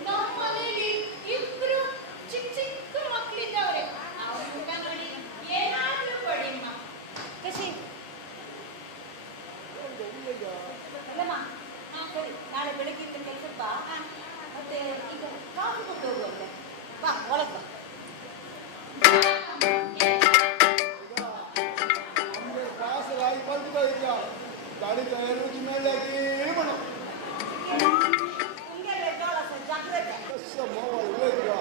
ನಮ್ಮ ಮನೇಲಿ ಇಬ್ರು ಚಿಕ್ಕ ಚಿಕ್ಕ ಮಕ್ಕಳಿದ್ದವ್ರೆ. ಅವ್ರ ಮುಖ ನೋಡಿ ಏನಾದ್ರೂ ಕೊಡಿಮ್ಮ. ಕೃಷಿ ಎಲ್ಲಮ್ಮ ಸರಿ, ನಾಳೆ ಬೆಳಗ್ಗೆ ಕೆಲಸಕ್ಕೆ ಬಾ. ಮತ್ತೆ ಈಗ ಕಾಫಿ ಕೊಟ್ಟು ಹೋಗುವಂತೆ. ಬಾ ಒಳಗೆ ಬಾ. ನಮಗೆ ಕಾಸಲಾಗಿ ಬಂದು ಇದೆಯಾ ಗಾಡಿ ತಯಾರು ಮೇಲೆ ಮಾಡೋ ನಿಮಗೆ ಜೋಳ ಸ್ವಲ್ಪ ಜಾಗ್ರತೆ. ಒಳ್ಳೆ ಇದೆಯಾ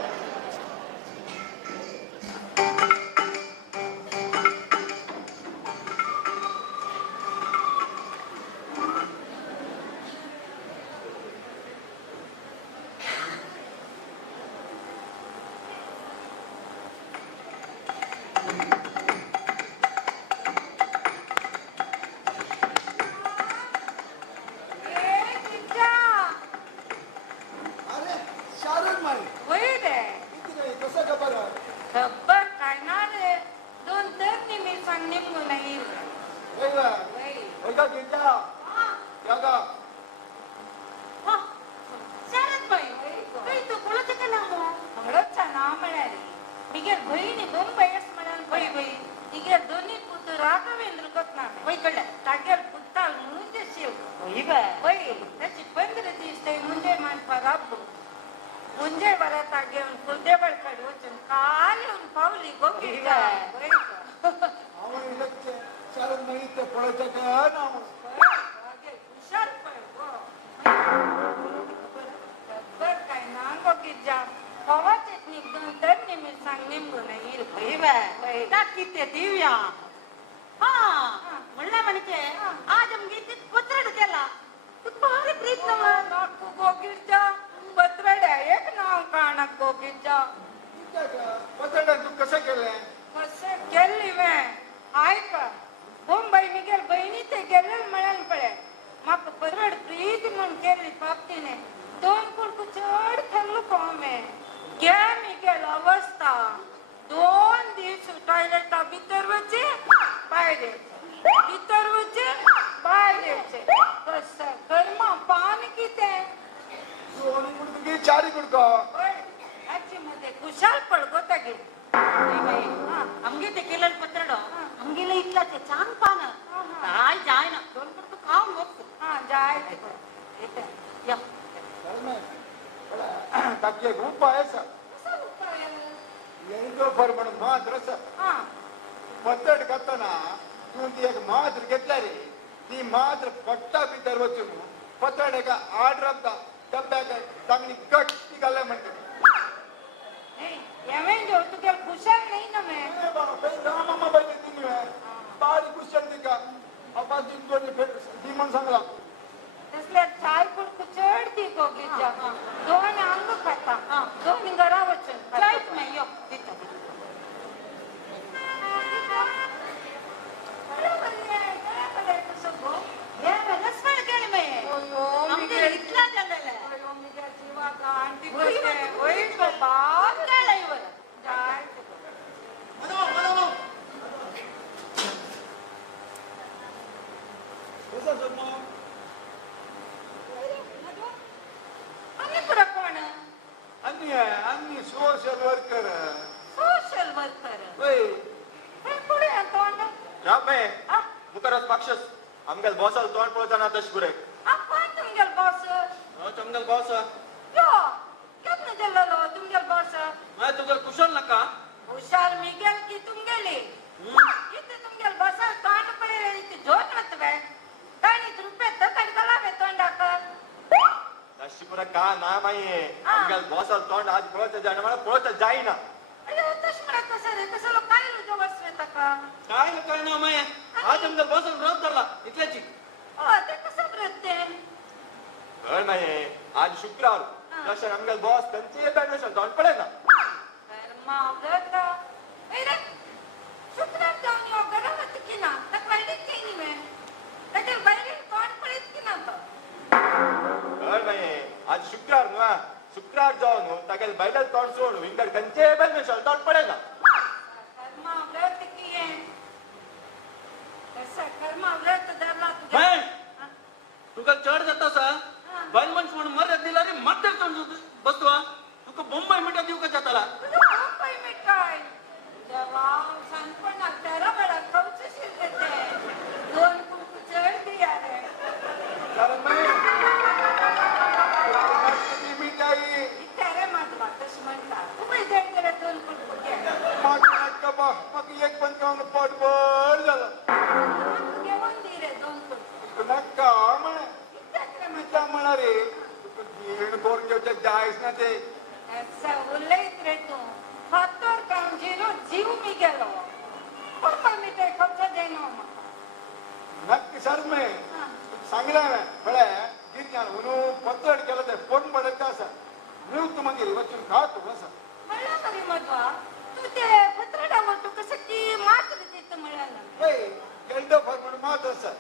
अरे शाहरुख मारी वही रे किती नाही कसं खबर खबर काय ना रे 2 तर मी सांगणे म्हणून नाही वेगळा वही वेगळा घेतला यागा हा शरद बाई काही तू बोलत का ना हंगडचा ना म्हणाली बिगर बहिणी 2 बयस म्हणाल बाई बाई तिगे दोन्ही पुत्र राघवेंद्र कतना बाई कडे टाकेल पुत्ताल म्हणून ते शिव बाई बाई त्याची 15 दिवस ते मुंजे मान पराब मुंजे वरात घेऊन कुलदेवळ कडे वचून काल येऊन पावली गोपीचा ಅವನು ಇದಕ್ಕೆ ಶಾಹರುಖ್ ಮೈತೆ ಪಳಚಕ ನಾವು हुशार खबर काय ना गोपीचा कवाचेच निघून तर निमी सांगणे म्हणून टाकी ते दिव्या हा म्हणलं म्हणते आज आमगे ते पत्रड केला तू भारी प्रीत नाकू गोपीचा पत्रड्या एक नाव काणक गोपीचा पतंड तू कसं केलंय कसं केली वे ऐक मुंबई मी गेल बहिणी ते गेले म्हणाल पडे मग पत्रड प्रीत म्हणून केली पापतीने 2 कुडकू चढ थल्लू कोमे घ्या मी गेल अवस्था 2 दिवस टॉयलेट भीतर वचे बाहेर भीतर वचे बाहेर कसं कर्मा पान किती सोनी कुडकी चारी कुडका आजची मध्ये कुशाल पडगोता गे आमगे ते केलेलं पत्रड आमगेला इथला ते छान पान काय जाय ना 2 कुडकू खाऊन बघतो. हा जाय या टाकी रूप आहे सर ಎಂಟು ಬರ್ಬಣ ಮಾತ್ರ ಸರ್ ಪತ್ತಡ್ ಕತ್ತನ तुम्ही एक मात्र घेतला रे ती मात्र पट्टा भितर वचून पतड एका आर्डर आपला डब्याक चांगली कट ती घालय म्हणते तुझ्या कुशाल नाही ना मैं रामामा बाई तुम्ही बारी कुशल दिका आपण दिन दोन दी म्हणून सांगला तसल्या चाय पण कुचडती गोगीच्या 2 अंग खाता 2 घरावचून जायच नाही यो तिथं आमगे इथला झालेला कसं सर मग अन्य सोशल वर्कर सोशल वर्कर होय पुढे तोंड रामे मुखारच पक्षस आमगेल बॉसल तोंड पळताना तश गुरे आपण तुमगेल बॉस तुमगेल बॉस यो केतना गेल्लो तुमगेल बॉस माय तुगेल कुशल नका हुशार मी गेल की तुमगेली इथे तुमगेल बॉस तोंड पडे इथे जोत मतवे काही रुपये तर कडगलावे तोंडाक दशिपुरा का ना माये आमगेल बॉसल तोंड आज पळत जाणं मला पळत जाईना अरे तश मला कसं रे कसं लोक काय जो बसवे काय ना माय आज आमच्या बसून रवतारला इथल्याची ते कसं प्रत्ये हय माये आज शुक्रवार तशें आमगे बॉस त्यांचे बॅडमिंटन जाऊन पडे ना मावळता रे शुक्रार जाऊन यो गरवत की ना तक वाईट की नी तके बैल कोण पडत की ना तो हय माये आज शुक्रवार न्हू शुक्रवार जाऊन तागेल बैल तोंड सोड हिंगर त्यांचे बॅडमिंटन जाऊन पडे ना मावळत की आहे तसं कर मावळत धरला तुझ्या माय तुका चढ जाता सा बैल मनुष्य म्हणून मर्याद दिला रे मत बसतो तुका बोंबाई मिठा देऊ का जाताला काय मिठाई देवा सांगपण त्याला बडा कौच शिरते दोन कुंकू चढ दिया रे कारण माये ती मिठाई इतरे माधवा तशी म्हणतात तुम्ही देण गेले दोन कुंकू घ्या मग एक पण खाऊन पोट भर झालं घेऊन दे रे दोन कुंकू नक्का म्हणे इतरे मिठा म्हणा रे दीड करून घेवचे जायच ना ते असं उलयत रे तू हातोर कामजीनो जीव मी गेलो पण मिठाई खर्च देणं म्हाका नक्की सर मी सांगला ना बळे गिरण्यान उनु पत्तड केलं ते फोन पडत असा मी तुम्हाला वचून खातो असं म्हणलं तरी मधवा तू ते पत्रडावर तू कसं की मात्र देत मिळालं ए गेल्डो फर म्हणून मात असं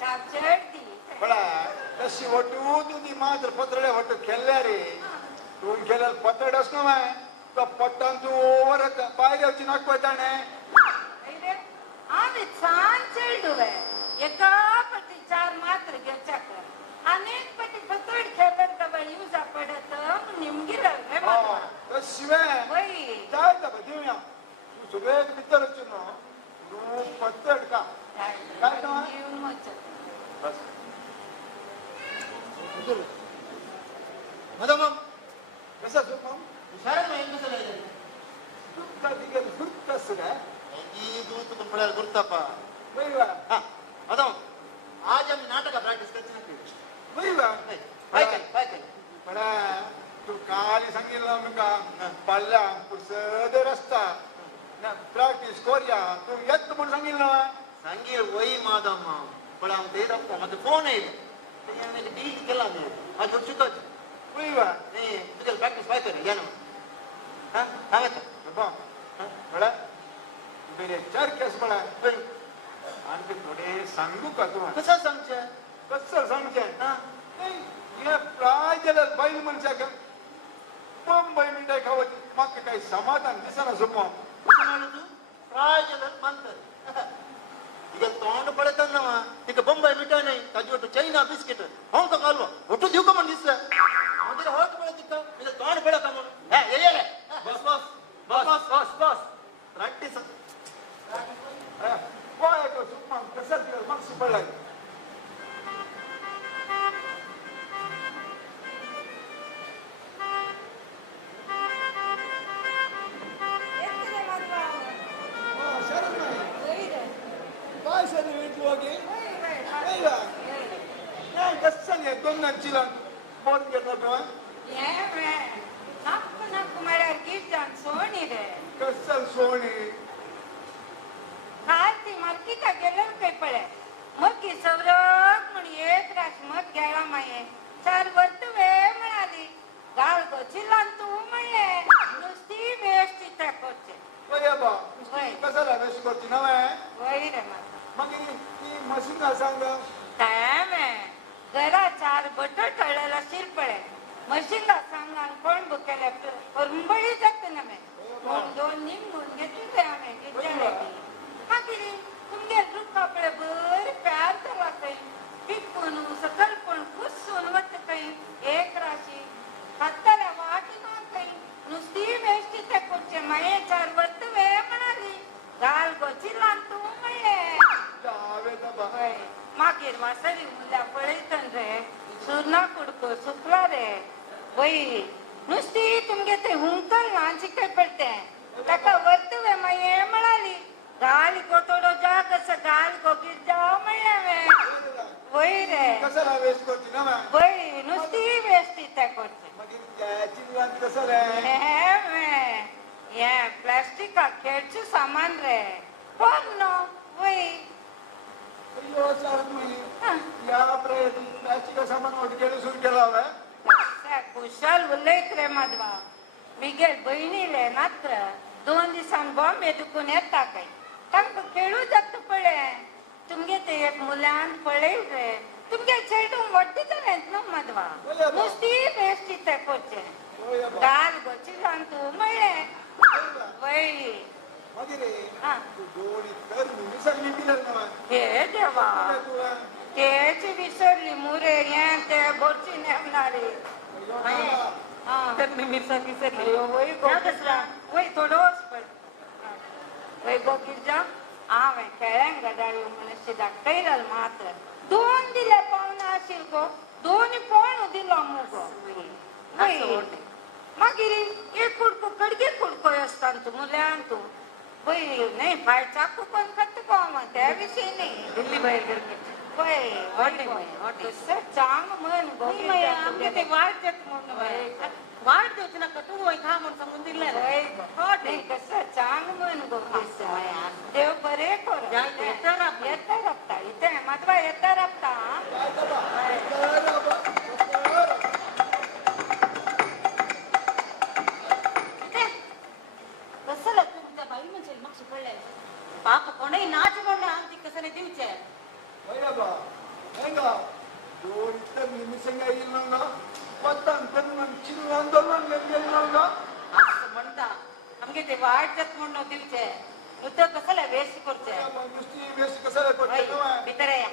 चार चढ दी बळा तशी वटू तुझी मात्र पत्रडे वटू खेळल्या रे तू गेल्या पत्रड असतो माय तो पट्टान तू ओवर पायरी वची नाकवताणे अरे आम्ही छान चढलो रे एका पटी चार मात्र घेवच्या कर अनेक पटी पत्रड खेळत का यूज पडत निमगिर रे मधवा शिवाय वय जाय का देऊया तू सगळे भितर नो तू पत्तड का काय का येऊन मच बस मदम कसं तू मग हुशार नाही कसं नाही सुट्टा तिकडे सुट्ट असं ಈ ದೂತ ಪಡೆಯಲು ಗುರ್ತಪ್ಪ वैवा ಅದು आज आम्ही नाटक प्रॅक्टिस करते वैवा पाय पण तू काली सांगितलं मुका पल्ल्या पुसद रस्ता प्रॅक्टिस करूया तू येत म्हणून सांगितलं ಸಂಗೀತ ವೈ ಮಾದಮ್ಮ पण ते दप्पा ಮತ್ತೆ ಫೋನ್ ಇದೆ त्याने डील केला नाही आज चुकत वैवा नाही तुझ्या प्रॅक्टिस पाहिजे रे यानं हा सांगत बा बडा बेरे चार केस बडा आणि थोडे सांगू का तू कसं सांगचे कसं सांगते हा हे प्राय गेलं बैल मनशाक मुंबई मिठाई खावत मग काही समाधान दिसना झोप कसं म्हणलं तू प्राय गेलं म्हणतात ಈಗ ತಗೊಂಡು ಪಡೆತನ್ನವ ಈಗ ಬೊಂಬೈ ಮಿಠಾಯಿ ನೈ ತಾಜಿ ಒಟ್ಟು ಚೈನಾ ಬಿಸ್ಕೆಟ್ ಅವನ್ ತಗೊಳ್ವ ಒಟ್ಟು ದಿವ್ಕೊಂಡ್ ದಿವ್ಸ ಮೊದಲ ಹೊಟ್ಟು ಬೆಳೆದಿಕ್ಕ ಈಗ ತಗೊಂಡು ಬೆಳಕಮ್ಮ बस बस बस बस बस बस ಪ್ರಾಕ್ಟೀಸ್ सुमा कसं दिलं मग सुपडला ಎತ್ತರೆ ಮಧುವಾ ಶರಣ ವೈ रे काय सर भेटू होगे वय नाही कसं नाही दोन चिला बोल घेतलं ಏ ನಕ್ಕು ನಕ್ಕು ಮಾಡ್ಯಾರ ಗಿಫ್ಟ್ ಅಂತ ಸೋಣಿದೆ कसं सोने खाती मार्किता गेलं काही पळे मग की सवरक म्हणून एक रास मग गेला माये चार वर्त वेळ म्हणाली गाळ गोचिला तू म्हणले नुसती वेष्टी टाकोचे वय बा वय. कसं लागायची करती ना वय रे मला मग ती मशीन का सांग टाइम आहे घरा चार बट टळलेला शिरपळे मशीनला सांगान कोण बुकेल्या परंबळी जाते ना मैं दोन निमून घेतले आम्ही विचारले मागिरी तुमगे दुःख आपले बर प्यार झाला काही पिकून सकल पण खुश सोनवत काही एक राशी हाताला वाट ना काही नुसती वेष्टी त्या कोचे माये चार वर्त वे म्हणाली गाल गोचिला तू म्हणले जावे दबा मागीर वासरी मुल्या पळयतन रे सुरना कुडको सुकला रे वय नुसती तुमगे ते हुंकल ना चिकय पडते ताका वर्तवे माये म्हणाली गाल को थोडो जाग अस गाल को गिरजा म्हणले वय रे कसं लागायची करती ना वय नुसती वेस्टी त्या करते मग त्याची निवांत कसं रे हे प्लास्टिक खेळचं सामान रे पण खुशाल उलयत रे माधवा मिगे बहिणीले नात्र 2 दिसान बॉम्बे दुखून येता काय तांकां खेळू जात पळे तुमगे ते एक मुलान पळय रे तुमगे चेडू वड्डीतले न्हू माधवा नुस्ती बेश्टी ते कोचे दाल गोचिलान तू म्हणले वळी हे देवा तेच विसरली मुरे हे ते बोरची नेमणारी मी मिरसांग विसरली वय दसरा वय थोडोच पड वय गोगिरजा हांवें खेळ्यांक गडाळी मनुष्य धाकटयला मात्र 2 दिले पावना आशिल गो 2 पोण दिलो मुगो मागीर एक कुडको कडगे कुडको आसता तू मुल्यान तू पय न्हय भायर चाकू कोण कत्त पाव त्या विशीं न्ही दिल्ली भायर गेले पय हॉटे चांग म्हण गोगिरजा आमगे ते वाट देत म्हण वाट देवच नाका तू वय खा म्हण सांगून दिले रे हॉटे कसं चांग म्हण गोगिरजा देव बरे कर येता रपता इथे माधवा येता रपता कसलं तुमच्या बाई म्हणजे मागशी पडले पाप कोणी नाच म्हणलं आमची कसं नाही दिवचे असं म्हणता आमगे ते वाट जात म्हणून दिवचे नुसतं कसं वेस्ट करचे भितर या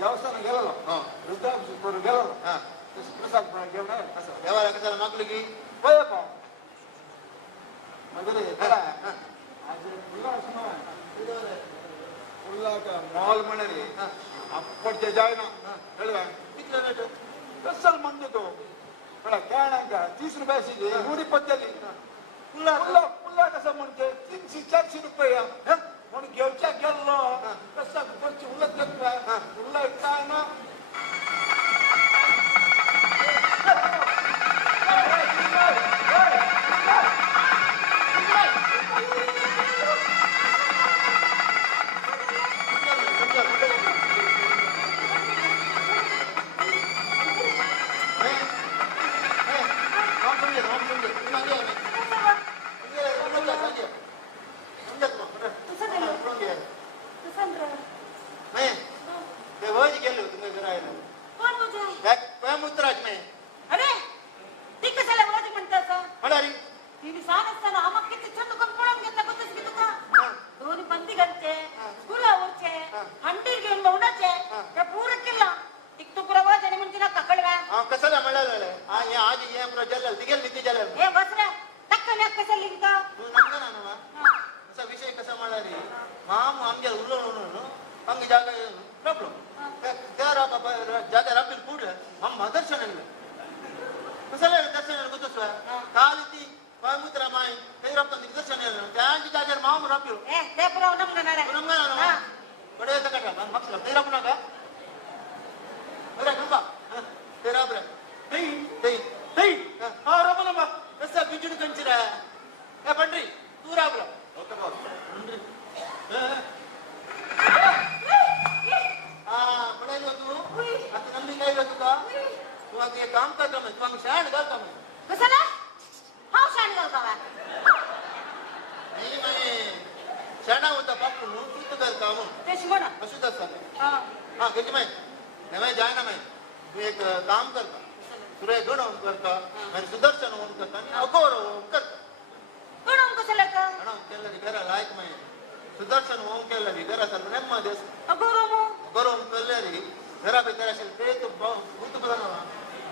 देवस्थान गेलो वृद्धाश्रम गेलो प्रसाद घेऊन देवाला कशाला मागलं की मॉल म्हणे अप्पडचे जाय ना कसल म्हणतो तो काय 30 रुपयाची एवढी पद्धती पुल्ला कसं म्हणते 300-400 रुपये म्हणून घेवच्या गेलो कसा उलट घेतला पुल्ला काय ना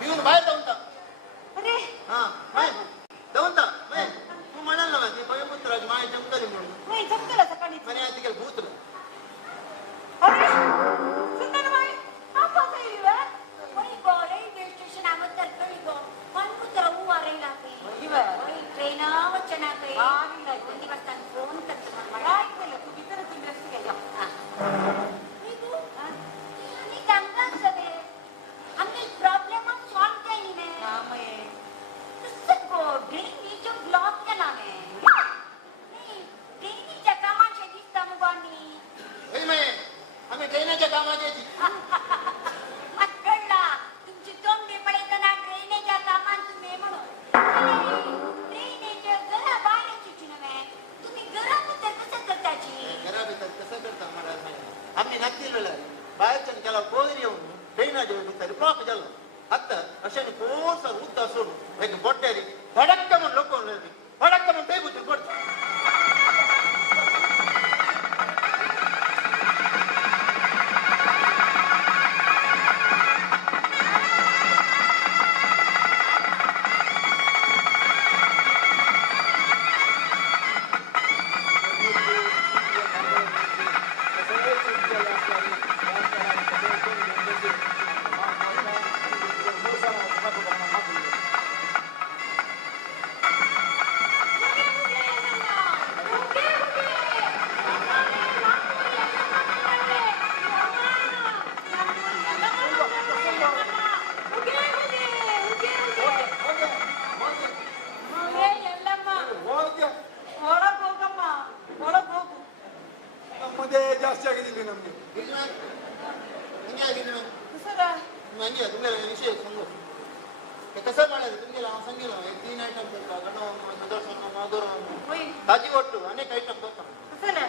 बिहून बाहेर जाऊन ता अरे हा माय जाऊन ता माय तू म्हणाल ना ती पयपुत्राची माय जमतली म्हणून नाही जमतला सकाळी म्हणे आज तिकडे भूत अरे सुंदरबाई आपण येईल वही गो रैल्वे स्टेशन आवतर कळी गो मणपुत्र हूवा रैला पे वही ट्रेन वचना पे ಒಂದು ದಿವಸ ನಾನು ಫೋನ್ करते मला ऐकलं तू किती इंटरेस्ट घ्यायचा ಇದು आणि कामकाज सगळे हमने प्रॉब्लम सॉल्व केली ने रामये सगळं ड्रेनेज ब्लॉक केला ने नाही ड्रेनेजच्या कामाचे दिसता मुगांनी होय माय आम्ही ट्रेनाच्या कामाची कळला तुमची तोंडे पडायचं ड्रेनेजच्या कामान तुम्ही म्हणून ड्रेनेज घरा बाहेरची नव्हे तुम्ही घरामध्ये कसं करताची घरा भितर कसं करता मला आम्ही नक्कीला बाहेरच्या केला कोयरी येऊन ट्रेनाच्या भितर ब्लॉक झालं आता अशाने कोर्सर उद्दा सोडून एक बोट्यारी भडक्क म्हणून लोक भडक्क म्हणून ते बुद्धी पडतो मध्ये जास्त ಆಗಿದ್ದೀನಿ ನಮಗೆ ಹಂಗೆ ಆಗಿದ್ದು कसं ಹಂಗೆ तुम्हाला विषय सांगू ते कसं म्हणायचं तुम्हाला सांगितलं एक 3 आयटम करता गणव सुदर्शन माधुर होय ताजी वाटतो अनेक आयटम करता कसं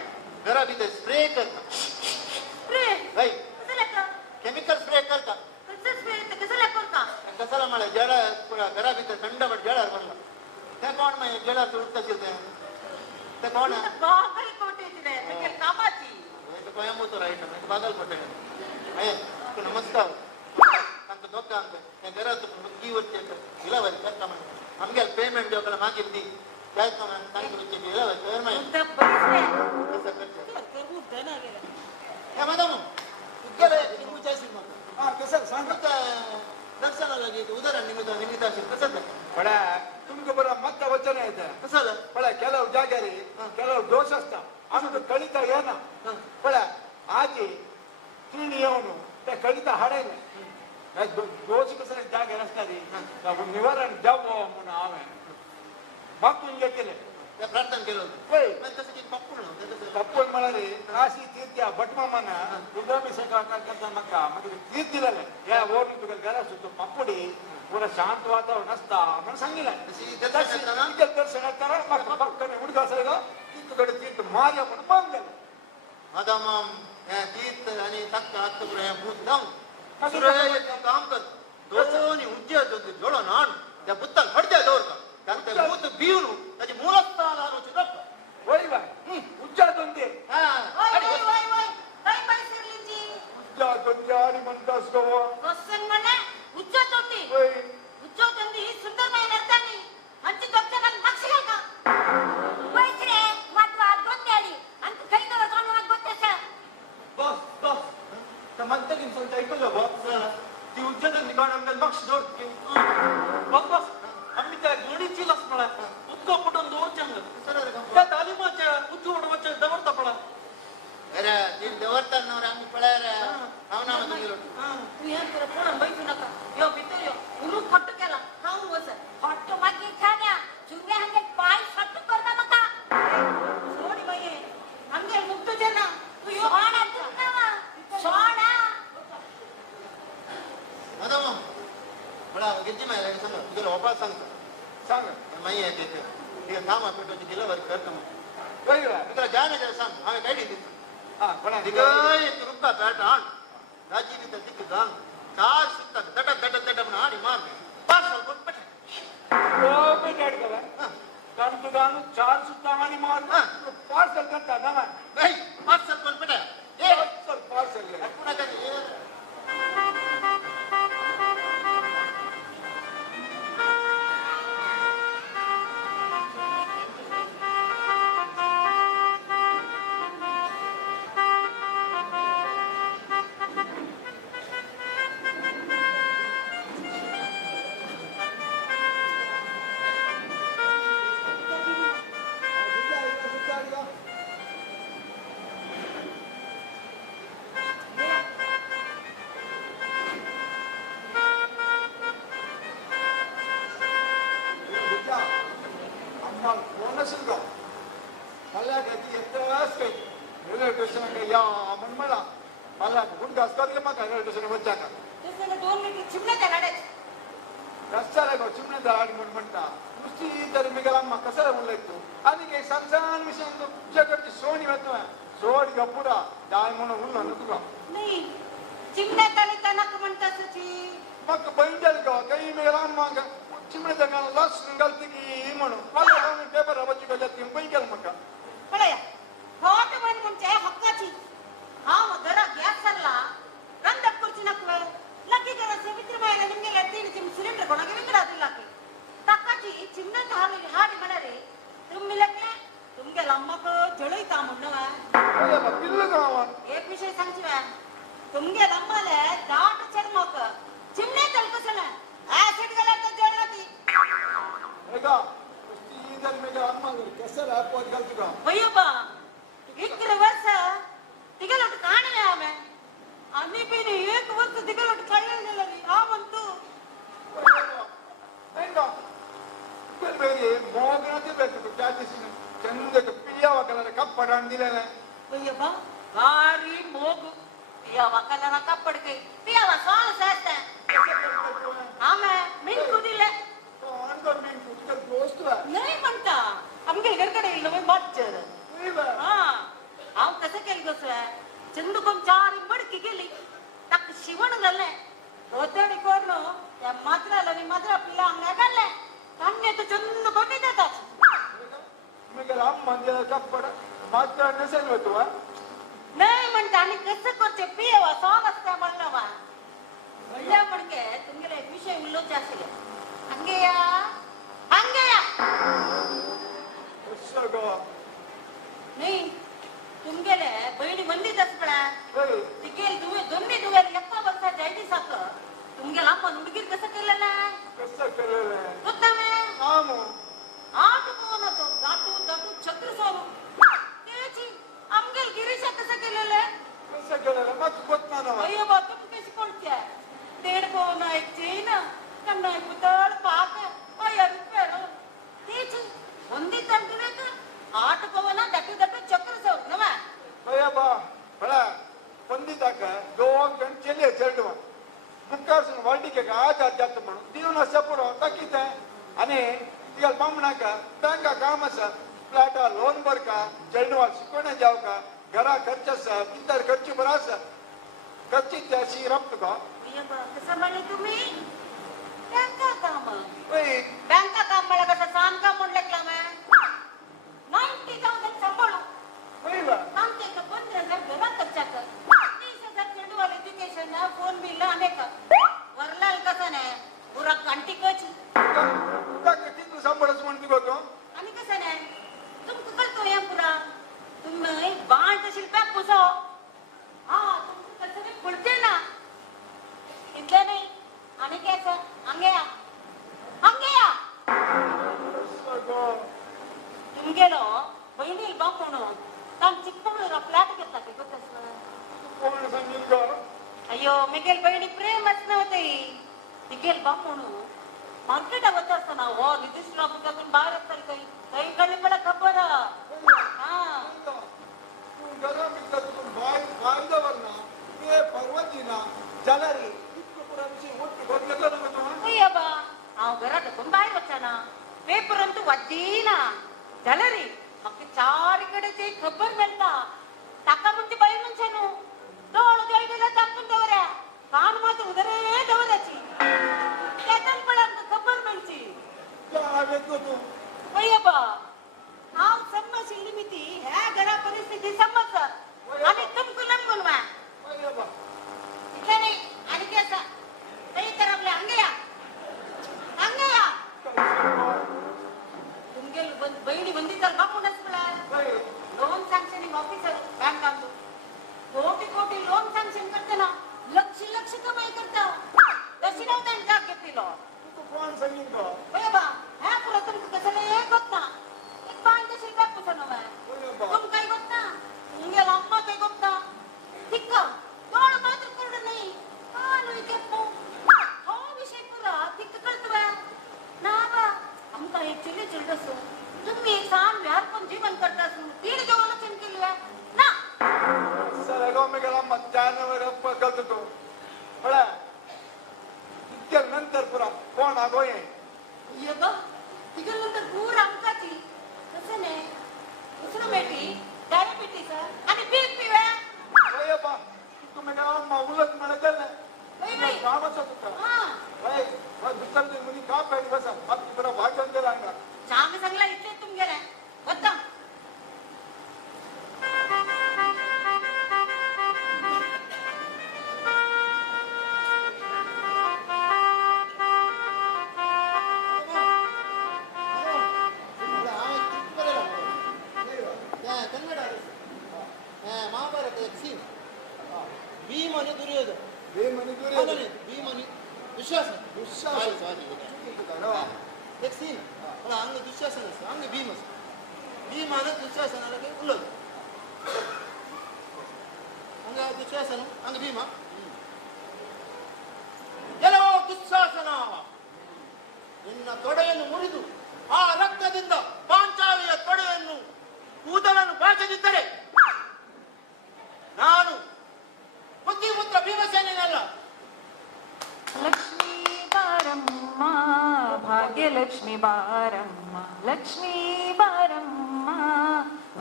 घरा भीतर स्प्रे करता स्प्रे भाई कसं लागतं केमिकल स्प्रे करता कसं स्प्रे कसं लागतं का कसाला मला जळ पुरा घरा भीतर थंडपट जळार बनला त्या कोण माहिती जळाचं उठता ते कोण बागल कोटेची म्हणजे कामाची कोयंबतूर आयटम बागलकोटे तू नमस्कार तांका दोक्का अंक घरात मुद्गी वरती ಇಲ್ಲ ಬರಿ ಕಷ್ಟ ಮಾಡಿ ನಮಗೆ ಪೇಮೆಂಟ್ ಜೋಕಲ ಮಾಗಿದ್ದಿ ಜಾಯ್ತು ನಾನು ತಾಂಕ ಬಿಚ್ಚಿ ಇಲ್ಲ ಬರಿ ಕರ್ ಮೈ उद्या बसले कसं करते कर उद्या ना गेला हे मॅडम उद्याला निमुच्या सिनेमा हा कसं सांग दर्शनाला गेली उदाहरण निमित्त असेल कसं ಬಡ तुमಗೆ ಬರ ಮತ್ತೆ ವಚನ ಇದೆ कसं ಬಡ ಕೆಲವು ಜಾಗರಿ ಕೆಲವು ದೋಷ ಅಸ್ತ ಆಮೇಲೆ ಕಳಿತ ಏನ ಬಡ ಆಗಿ ತಿಣಿಯವನು ಕಳಿತ ಹಡೆಲ್ಲ दोष कसं जागे रस्त्याने निवारण द्यावं म्हणून आवे मग तुमचे केले प्रार्थना केलं होय पण तसं की पप्पूळ नव्हतं पप्पून म्हणाले काशी तीर्थ बटमामान उद्रमी करता मका म्हणजे तीर्थ दिलेलं या ओरली तुला घरा सुद्धा पप्पुडी पुरा शांत वातावरण असता म्हणून सांगितलं दर्शन करा मग पक्कने उडका असायला तिकडे तीर्थ मार्या म्हणून बंद झालं माझा माम तीर्थ आणि तक्क आत्तपुरा भूत जाऊन काम कर दोन्ही उज्जय जोडो नाण त्या बुत्ताल हडद्या दोर का कारण ते भूत बिवून त्याची मूलस्थान आणूची रप्प होय बा उज्जा दोंदे ओय ओय ओय ओय काय बाई सरलीची उज्जा दोंदे आणि म्हणतास गो बसन म्हणे उच्चत होती होय उच्चत होती सुंदर बाई नर्तानी अंची दक्षिण मक्षिका का वैसरे मतवा गोत्याडी आणि काही दिवस आणून गोत्याचा बस बस तर म्हणतं की सांगता ऐकलं बस ती उज्जत निकाल आमच्या बक्ष जोड बस बस आम्ही त्या जोडीची लस म्हणा उतका पटून दोन चंग त्या तालिमाच्या उच्च उडवाच्या दवरता पडा अरे नीट दवरताना आम्ही पळायला नाव गेलो तू हे कर कोण बैठू नका यो भितर यो उलू फट केला हा वस फट मागे छान्या चुंगे हंगे पाय फट करता मका सोडी बाई हंगे मुक्त जना तू यो सोडा तुमना सोडा मॅडम मला गिद्दी माहिती सांग तुला वापस सांगतो सांग माही आहे ते ठीक काम पेटोची दिलं वर करतो मग होय बा तुला जा ना सांग आम्ही काय दिली हा पण दिगय तुरुंबा बॅट आण राजी भी तर दिख गांग चार सुत्ता दट म्हणून आडी मार पार्सल कोण पट ओ पे गाड करा काम तू गाणं चार सुद्धा आणि मार पार्सल करता ना नाही पार्सल कोण पट ए पार्सल पुन्हा काय ती येतच काही रेल्वे स्टेशन काही या म्हणला मला गुण घास करले मग रेल्वे स्टेशन वच्चा का तसं 2 लिटर चिमण्याच्या गाड्यात रस्त्याला गो चिमणे दाड म्हणटा नुसती तर मी गेला मग कसं म्हणलं तू आणि काही सांगसान विषय तुझ्याकडची सोनी होतो सोड गपुरा जाय म्हणून उरलं ना तुका नाही चिमण्यात आली तनक म्हणतात ची मग बैठल का काही मेला मग चिमणे जगाला लस घालते की म्हणून मला पेपर हवाची गजात बैठल मग पळया होट म्हण म्हणजे हक्काची हा जरा गॅस सरला ರಂದಕ್ ಕುರ್ಚಿ ನಕ್ವೆ ಲಕ್ಕಿ ಜನ ಸವಿತ್ರ ಮೇಲೆ ನಿಮಗೆ ಲಡ್ತೀನಿ ಚಿಮ್ ಸಿಲಿಂಡರ್ ಕೊಣಗೆ ವಿಂಗಡಾದಿ ಲಕ್ಕಿ ತಕ್ಕಚಿ ಚಿನ್ನದ ಹಾಡಿ ಮನರೆ ತುಂಬಿಲಕ್ಕೆ तुमगे लम्मक जळयता म्हणणं एक विषय सांगचिवे तुमगे लम्माले दाट चर्मक चिमणे तलकसन ऍसिड गलात जळती हेगा ती जर मेगा अम्मा कसर पोत घालती का भयबा इकरे वर्ष तिगलट काणले आमे आणि बिन एक वर्ष तिगलट काढलेलं नाही हा म्हणतो हेगा पण बेरी मोगनाचे बेटू त्या दिसने चंद पिया वकलर कपडान दिलेला भयबा भारी मोग पिया वकलर कपड के पिया वा साल सास्ते आमे मिन कुदिले अंदर मी कुठे दोस्त नाही म्हणता आमगे घरकडे इल्लो मच्छर हा आव कसं केलं गोसवे चंदुकम चार मडकी गेली तक शिवण गल्ले ओतडी कोरनो या मात्रा पिला अंगा गल्ले तन्ने तो चंद बनी देतात मेगा राम मंदिर कपड मात्र नसेल होतो नाही म्हणता आणि कसं करते पियवा सॉंग असते म्हणलं वा म्हणल्या म्हणके तुमगे एक विषय उल्लो जास्त हंगेया सगळं नाही तुमगेले बहिणी मंदी दसपडा होय तिकेल दोन्ही दुवेर लेप्पा बसता जायती साक तुमगेला आपण हुडगीर कसं केलेलं कसं केलेलं ಗೊತ್ತಾ आमो आठ कोण होतो दाटू छत्र सोरू त्याची आमगेल गिरीश कसं केलेलं कसं केलेलं मग होत ना अय्यो बा तुम्ही कशी कोणत्या देड कोण एक चेन कन्नाय पुतळ पाक अय्या रुपये त्याची ಒಂದಿ ತಂದಿರಕ ಆಟ ಪವನ ದಟ್ಟು ಚಕ್ರ ಸೌರ್ ನವ भैया बा बड़ा पंडिताक दोन गण चले चेडवा मुक्कासन वाल्टिके आज जात म्हणून दिवना सपोर ताकीते आणि तिला बामणाक बँका काम आसा फ्लॅटा लोन भरका चेडवा शिकवणे जाव का घरा खर्च आसा इतर खर्च बरा आसा खर्ची त्याशी रप्त का अय्या बा कसं म्हणले तुम्ही बँका काम ओय बँका काम मला कसं सांग का म्हणले का मैं 90,000 संबळ ओय बा आमचे का 15,000 घरात खर्चा कर 30,000 चेडवाल एज्युकेशन फोन बिल अनेक वरलाल कसं नाही पुरा कंटी कची ताक तितू सांभाळच म्हणती गोतो आणि कसं नाही तुमचं कळतो या पुरा तुम्ही बाण तशी पॅक पुसो हा तुमचं कसं नाही पडते ना इथलं नाही आणि कसं अंगेया तुमगेलो बहिणील बापून ताम चिक्कमळूर फ्लॅट घेतला ते गोतस कोण सांगितलं का अय्यो मिगेल बहिणी प्रेमच नव्हते तिगेल बापून मार्केटा होत असताना हो निदिष्ट पुतातून बाहेर असतात काही कळली मला खबर हा घरा मित्र तुम बाय दवरना ते पर्वतीना जाल्यार इतको पुरा विषय मोठं बदललं ना तो अय्या बा हांव घरात धरून बाहेर वचना पेपर अंतू वाचीना झालं रे मग चारीकडे ते खबर मेळटा ताका म्हणते बाई म्हणजे न्हू डोळ गेला तापून दवऱ्या कान मात्र उदरे दवऱ्याची त्यातन पण खबर मेळची काय येतो तू अय्या बा हांव समजशिल्ली मिती ह्या घरा परिस्थिती समज आणि तुमकू लंबून वा अरे बा इथे नाही आणि ते असं काही तर आपल्या अंगया तुमगे बहिणी बंदी तर बापूनच मला लोन सँक्शनिंग ऑफिसर बँक आणतो कोटी लोन सँक्शन करताना लक्ष कमाई करता तशी नव्हता जाग घेतलेलो तू कोण सांगितलं बा ह्या पुरा तुमचं कसं नाही एक होत ना एक बाय तशी काय पुसणं बाय तुम काही होत ना तुमगे अम्मा काही होत ना ठीक तोड मात्र करणं नाही आलो इकडे हो विषय पुरा ठीक कळतोय ना बा आमका एक चिल्ली चिल्डस तुम्ही सांग व्यार पण जीवन करता तीन जेवण महाभारत एक सीन भीम आणि दुर्योधन भीमनी दुर्योधन भीम आणि दुःशासन दुःशासन. एक सीन पण अंग दुःशासन असतं अंग भीम असतं भीम आणि दुःशासनाला काही उलट अंग दुःशासन अंग ಭೀಮ ಎಲ್ಲೋ ದುಶ್ಯಾಸನ ನಿನ್ನ ತೊಡೆಯನ್ನು ಮುರಿದು ಆ ರಕ್ತದಿಂದ ಪಾಂಚಾಲಿಯ ತೊಡೆಯನ್ನು ಕೂದಲನ್ನು ಬಾಚದಿದ್ದರೆ ನಾನು ಬುದ್ಧಿಪುತ್ರ ಭೀಮಸೇನಲ್ಲ. ಲಕ್ಷ್ಮೀ ಬಾರಮ್ಮ ಭಾಗ್ಯಲಕ್ಷ್ಮಿ ಬಾರಮ್ಮ ಲಕ್ಷ್ಮೀ ಬಾರಮ್ಮ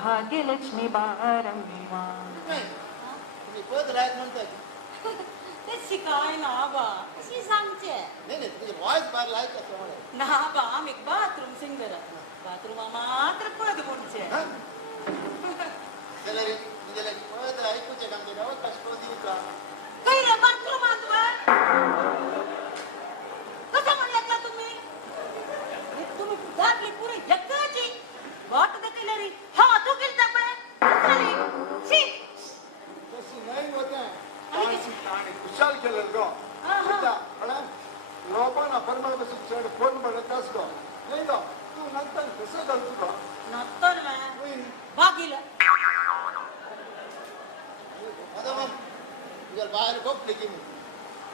ಭಾಗ್ಯಲಕ್ಷ್ಮಿ ಬಾರಮ್ಮ. तुम्ही पद लायक म्हणतात ते शिकाय ना बा अशी सांगचे नाही नाही तुझे वॉइस बार लायक असं मला ना बा आम्ही बाथरूम सिंगर बाथरूम मात्र पद म्हणचे चला रे म्हणजे पद ऐकूचे काम केलं अवकाश पद देऊ का काही रे बाथरूम कसं म्हणलं का तुम्ही तुम्ही घातली पुरे जगाची वाट देखील रे हा तू गेलता पण शी तशी नाही होते आणि खुशाल केलं गो लोकांना परमात्मा चढ फोन बनत असतो नाही गो तू नंतर कसं करतो का नंतर भागीला आता मग तुझ्या बाहेर गोपले की मी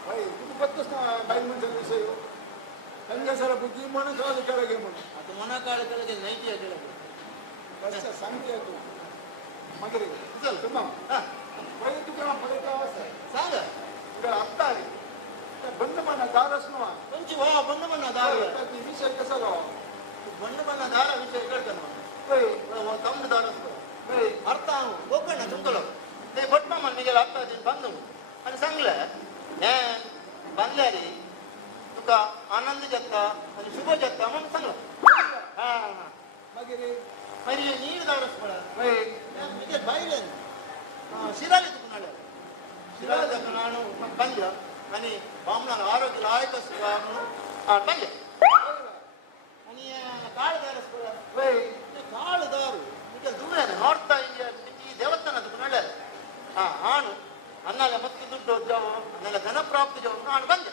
भाई तू बघतोस ना बाई म्हणजे विषय त्यांच्या सर बुद्धी म्हणून सवाल केला गे म्हणून आता मना काळ केलं की नाही केलं कसं सांगते तू मग रे चल तुम्हा पहिले तुका पहिले अवस्था सांग तुला आत्ता आली बंद म्हणा दारच नवा तुमची वा बंद म्हणा दार विषय कसा गाव बंद म्हणा दार विषय कळतं ना तम्म दार असतो ಅರ್ಥ ಹೋಗೋಣ ತುಂಕಲು ನೇ ಬಟ್ ಮಾಮ ನಿಗೆಲ್ಲ ಅರ್ಥ ಆಗಿ ಬಂದು आणि सांगलं बांधल्यारी तुका आनंद जाता आणि शुभ जाता म्हणून सांगलं हा मागीर मागीर नीट दारस पडा मागीर म्हणजे बायले शिराले तुका नाल्या शिराले जाता ನಾನು ಬಂದ್ಯ आणि बामणाला आरोग्य लायक असतो म्हणून ಬಂದ್ಯ आणि काळ दारस पडा काळ दारू दूर ನೋಡ್ತಾ ಇದೆಯಾ ಈ ದೇವಸ್ಥಾನ ಅದಕ್ಕೆ ನಡೆ ಆನು ಅನ್ನಲ್ಲ ಮತ್ತೆ ದುಡ್ಡು ಜಾವು ಅನ್ನಲ್ಲ ಧನ ಪ್ರಾಪ್ತಿ ಜಾವು ನಾನು ಬಂದೆ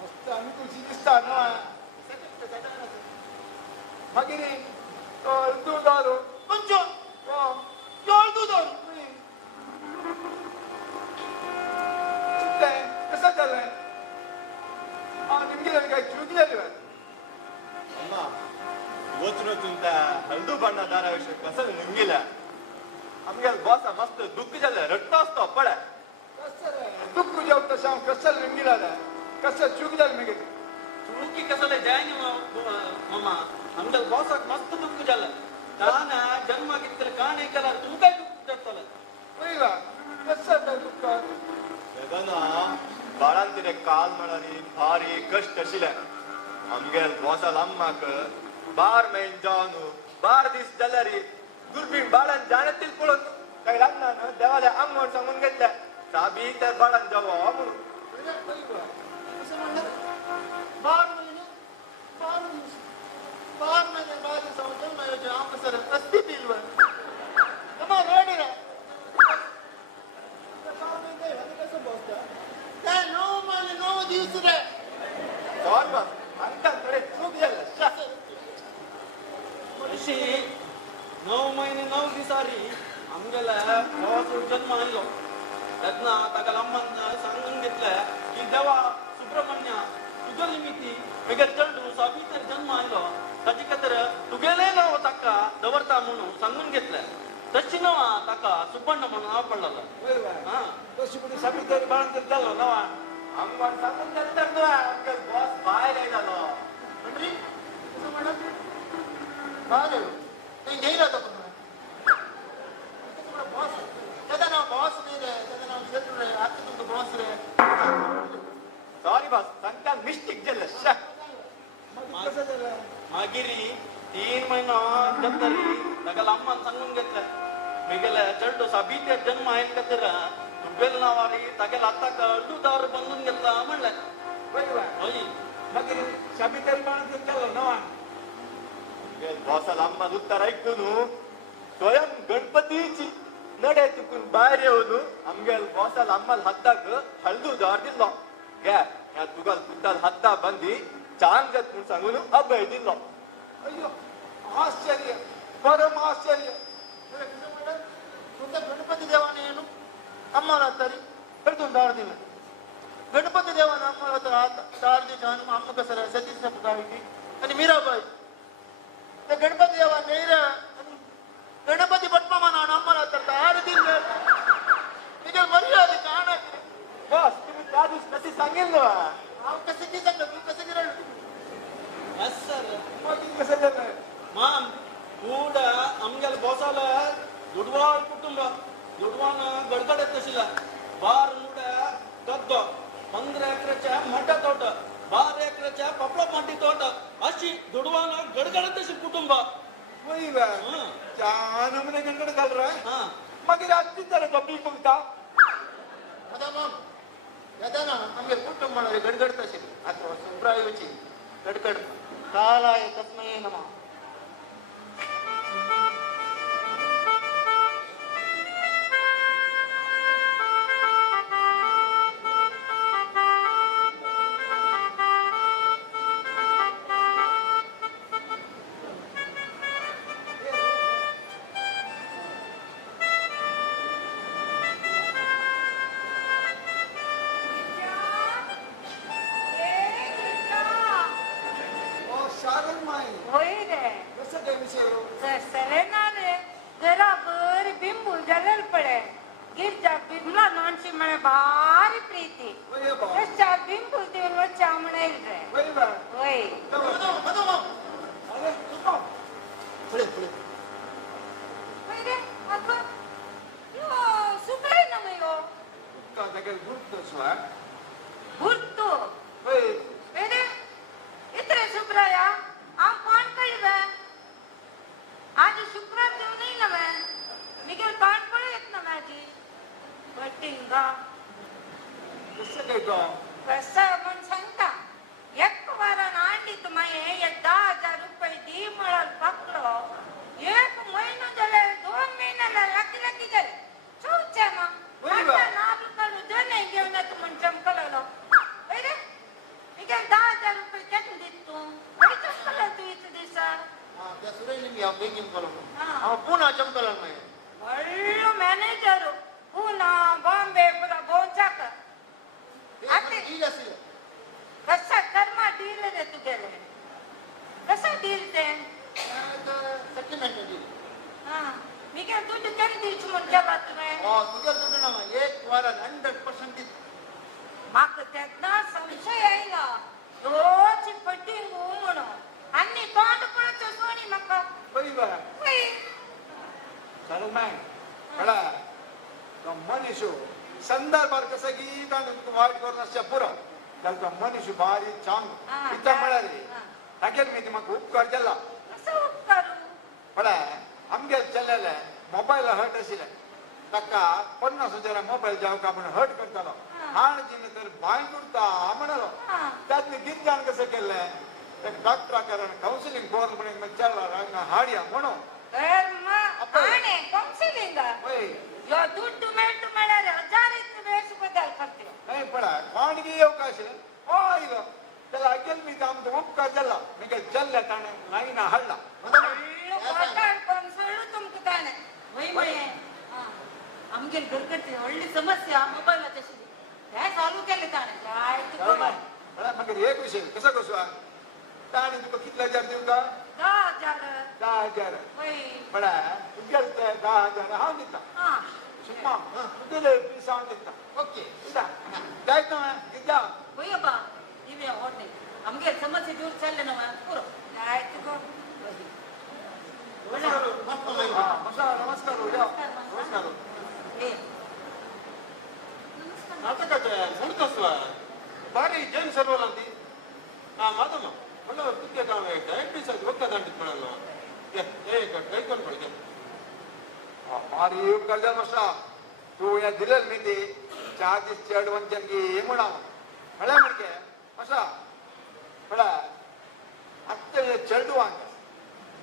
मस्त अनुभव दिसता ना मागीर दूदारू ಕೊಂಚ ಜೋಳ್ದುದವರು कसं चाललंय ನಿಮ್ಗೆ काय चुकले ಅಮ್ಮ ಇವತ್ತು तुमचा हळदू बಣ್ಣ दारा विषय कसं निघिला आमगे बॉस मस्त दुःख झालं रट्टा असतो पड दुःख जेव तशा कसं निघिला कसं चूक झालं मी चुकी कसं जायनी मम्मा आमच्या बॉसाक मस्त दुःख झालं ताना जन्म घेतलं का नाही केला तू काय दुःख करतलं पहिला कसं दुःख वेदना बाळांतिरे काल म्हणाली भारी कष्ट आशिल्ले आमगे बॉसाल अम्माक बार महिन जावन बार दीस जाल्यारी दुर्बीण बाळान जाणतील पळोवन काही लागना देवाले आंगवण सांगून घेतल्या साबी त्या बाळान जावो म्हणून कसं म्हणलं 12 महिने 12 दिवस 12 महिने 12 दिवसावर जन्म योजना आमचं सर असती बिलवर कमा रेडी रे कसं बसता त्या 9 महिने 9 दिवस रे सॉरी बस अंका थोडे चूक झालं अशी 9 महिने 9 दिसारी आमगेला भावाचो जन्म आणलो तेन्ना ताका अम्मान सांगून घेतले की देवा सुब्रमण्य तुगे निमित्ती वेगळे चेडू साबितर जन्म आणलो ताचे खातीर तुगेले नांव ताका दवरता म्हणून सांगून घेतले तशी नांवा ताका सुब्बण्ण म्हणून नांव पडलेलो हा तशी कुठे साबित बाळांत जालो नवा आंगवण सांगून घेतल्यार न्हू आमगे बॉस भायर आयलो म्हणजे कसं म्हणलं बाहेर नाही नाही राहता पण बॉस त्याचं नाव बॉस नाही रे त्याचं नाव शत्रू रे आता तुमचं बॉस रे सॉरी बॉस सांगता मिस्टेक झालं कसं झालं मागिरी 3 महिना जातरी ताका अम्मान सांगून घेतले वेगळे चेडू साबितर जन्म आयले खातीर तुगेल नांवारी तागेले आतां हळदू दार बांदून घेतला म्हणलें हय मागीर साबितारी बाळांत जालो नवा बॉसाल अम्मान उत्तर ऐकून स्वयं गणपतीची ನಡೆ ತುಕುನ್ ಬಾರಿ ಅವನು ನಮ್ಗೆ ಬೋಸಲ್ ಅಮ್ಮಲ್ ಹತ್ತಾಗ ಹಳ್ದು ದಾರ್ದಿಲ್ಲ ಗೆ ಯಾ ತುಗಲ್ ಕುತ್ತಲ್ ಹತ್ತ ಬಂದಿ ಚಾಂಗತ್ ಮುನ್ಸಂಗುನು ಹಬ್ಬ ಇದ್ದಿಲ್ಲ ಅಯ್ಯೋ ಆಶ್ಚರ್ಯ ಪರಮ ಆಶ್ಚರ್ಯ ಗಣಪತಿ ದೇವನ ಏನು ಅಮ್ಮನ ಹತ್ತರಿ ಹಿಡಿದು ದಾಡ್ದಿಲ್ಲ ಗಣಪತಿ ದೇವನ ಅಮ್ಮನ ಹತ್ರ ದಾಡ್ದಿ ಜಾನು ಅಮ್ಮಗ ಸರ ಸತೀಶ್ ಸಪ್ತಾವಿಗೆ అని మీరాబాయి గణపతి దేవ నేర గణపతి పద్మమ నాన్న అమ్మన ಹತ್ರ ದಾಡ್ದಿಲ್ಲ ಈಗ ಮರ್ಯಾದೆ ಕಾಣ ಬಾಸ್ तुम्ही त्या दिवशी कशी सांगितलं ನಾವು ಕಸಿಗೆ ಸಂಗ तू ಕಸಿಗೆ ರಳು ಎಸ್ ಸರ್ मग कसं झालं ಮಾಮ್ ಕೂಡ ಅಮ್ಗೆಲ್ ಬೋಸಾಲ ದುಡ್ವಾಳ್ ಕುಟುಂಬ ದುಡ್ವಾನ ಗಡ್ಗಡೆ ತಸಿಲ್ಲ ಬಾರ್ ಮೂಡ ಗದ್ದ 15 ಎಕರೆच्या ಮಠ ತೋಟ 12 ಎಕರೆच्या ಪಪ್ಳ ಮಟ್ಟಿ ತೋಟ ಅशी ದುಡ್ವಾನ ಗಡ್ಗಡೆ ತಸಿ ಕುಟುಂಬ वही बा छान हमने गणगड घाल रहा ಹಾ मग रात्री जरा कमी बघता ಅದಮ್ಮ ಯದನ ನಮಗೆ ಕುಟುಂಬ ಗಡ್ಗಡ್ತಸಿ ಅಥವಾ ಸುಬ್ರಾಯೋಚಿ ಗಡ್ಗಡ್ ಕಾಲಾಯ ತಸ್ಮೈ ನಮಃ ओ शारण माई होय रे कसं काय विषय हो? ससरे ना रे जरा बर बिंबू जलल पडे गिरजा बिंबला नॉनशी म्हणे भारी प्रीती वही बा तशा बिंबू देऊन वच्चा म्हणेल रे वही बा होय अरे सुनो पुढे पुढे होय रे अगं यो सुकाय ना मयो का जगल गुप्त स्वा भूतो वही ಬೇರೆ ಇದ್ರೆ ಸುಬ್ರಾಯ ಆ ಕಾಣ್ ಕಳಿವೆ आज शुक्रवार देव नाही ना मैं निघेल कान पळे येत ना माझी बटिंगा कसं काय का कसा पण सांगता एक वारान आणलीत माये 10,000 रुपये दी मळाल पकडो एक महिना झाले 2 महिन्याला लागी गेले चौच्या ना होय बा. आता नाब काढू दे नाही घेऊन तू म्हण चमकलो अरे निघेल 10,000 रुपये केट देत तू अरे चमकलो तू इथे दिसा त्या सुरेश ನಿಮಗೆ ಯಾವ ಬೇಕಿಂಗ್ ಕೊಡೋಣ ಹಾ. ಅವ ಪೂನಾ ಚಮಕಲ ಮೈ ಒಳ್ಳೆ ಮ್ಯಾನೇಜರು ಪೂನಾ ಬಾಂಬೆ ಪುರ ಬೋಚಾಕ आते. ಈಗ ಸಿಗ कसा कर्मा डील रे तुगेले कसा डील ते ಸೆಟಲ್ಮೆಂಟ್ ಇದೆ हा मी काय दुध करी दीच म्हण गेला तुम्ही ಆ तुझ्या ದುಡ್ಡು ನಮ್ಮ एक ವಾರ 100% ಇದೆ माक त्यातना संशय आयला रोज पटिंग म्हणून आणि तोंड पळच सोनी मका वही बा होय शारण माई कळा तो मनीषो संदर्भात कसं गीत आणि तू वाईट करून असच्या पुरा त्याला तो मनीषो भारी छान हा, इथं मिळाली हा. टाकेल मी मग उपकार केला कसं उपकारू पळा आमगे चल्लेले मोबाईल हट आशिल्ले ताका 50,000 मोबाईल जाव का म्हणून हट करतालो हा. हाणजीन तर बाय करता म्हणलो हा. त्यातले गिरजान कसं केले एक डॉक्टराकडे काउन्सिलिंग कोण म्हणून मग चल्ला रंग हाडिया म्हणून कर्म आपण- आणे कौन्सिलिंग वय यो ದುಡ್ಡು ಮೇಟು ಮೇಳರೆ 1000 ಇತ್ತು ವೇಷ ಬದಲ್ करते नाही पडा खाणगी अवकाश हो ಈಗ त्याला ऐकेल मी तर आमचं उपकार झाला मी काय चल्ले ताणे नाही ना हल्ला ಒಳ್ಳೆ ಮಾತಾಡ್ ಕೊಂಸಳು ತುಮಕುತ್ತಾನೆ वय मये आमगेल गडगडते ಒಳ್ಳೆ ಸಮಸ್ಯೆ ಮೊಬೈಲ್ तशी काय चालू केले ताणे ಆಯ್ತು ಕಬರ್ मला मग एक विषय कसा कसो ताणे तुका कितले हजार देऊ का 10,000 10,000 वय पडा तुगेल ते 10,000 हांव दिता हा सुमा तुगेले पीस हांव दिता ಓಕೆ इदा जायत ना इदा वय बा इवे होते आमगे समस्ये दूर चालले ना पुरो ಆಯ್ತು ಕೋ नमस्कार या नमस्कार ए ನಾಟಕಕ್ಕೆ ಮುಡ್ತಸ್ವ ಬಾರಿ ಜೈನ್ ಸರ್ವರ್ ಅಂತಿ ಆ ಮಾತಮ್ಮ ಒಳ್ಳೆ ತುಕ್ಕೆ ಕಾವೆ ಡಯಾಬಿಟಿಸ್ ಅದು ಒಕ್ಕದಂಟಿದ್ ಮಾಡಲ್ಲ ಏ ಕೈಕೊಂಡು ಕೊಡ್ಗೆ मारी उपकार झाला मस्ता तू या दिलेल मी ते चार्जेस चढ वंचनगी हे म्हणा म्हणा म्हणजे असा म्हणा आता हे चढू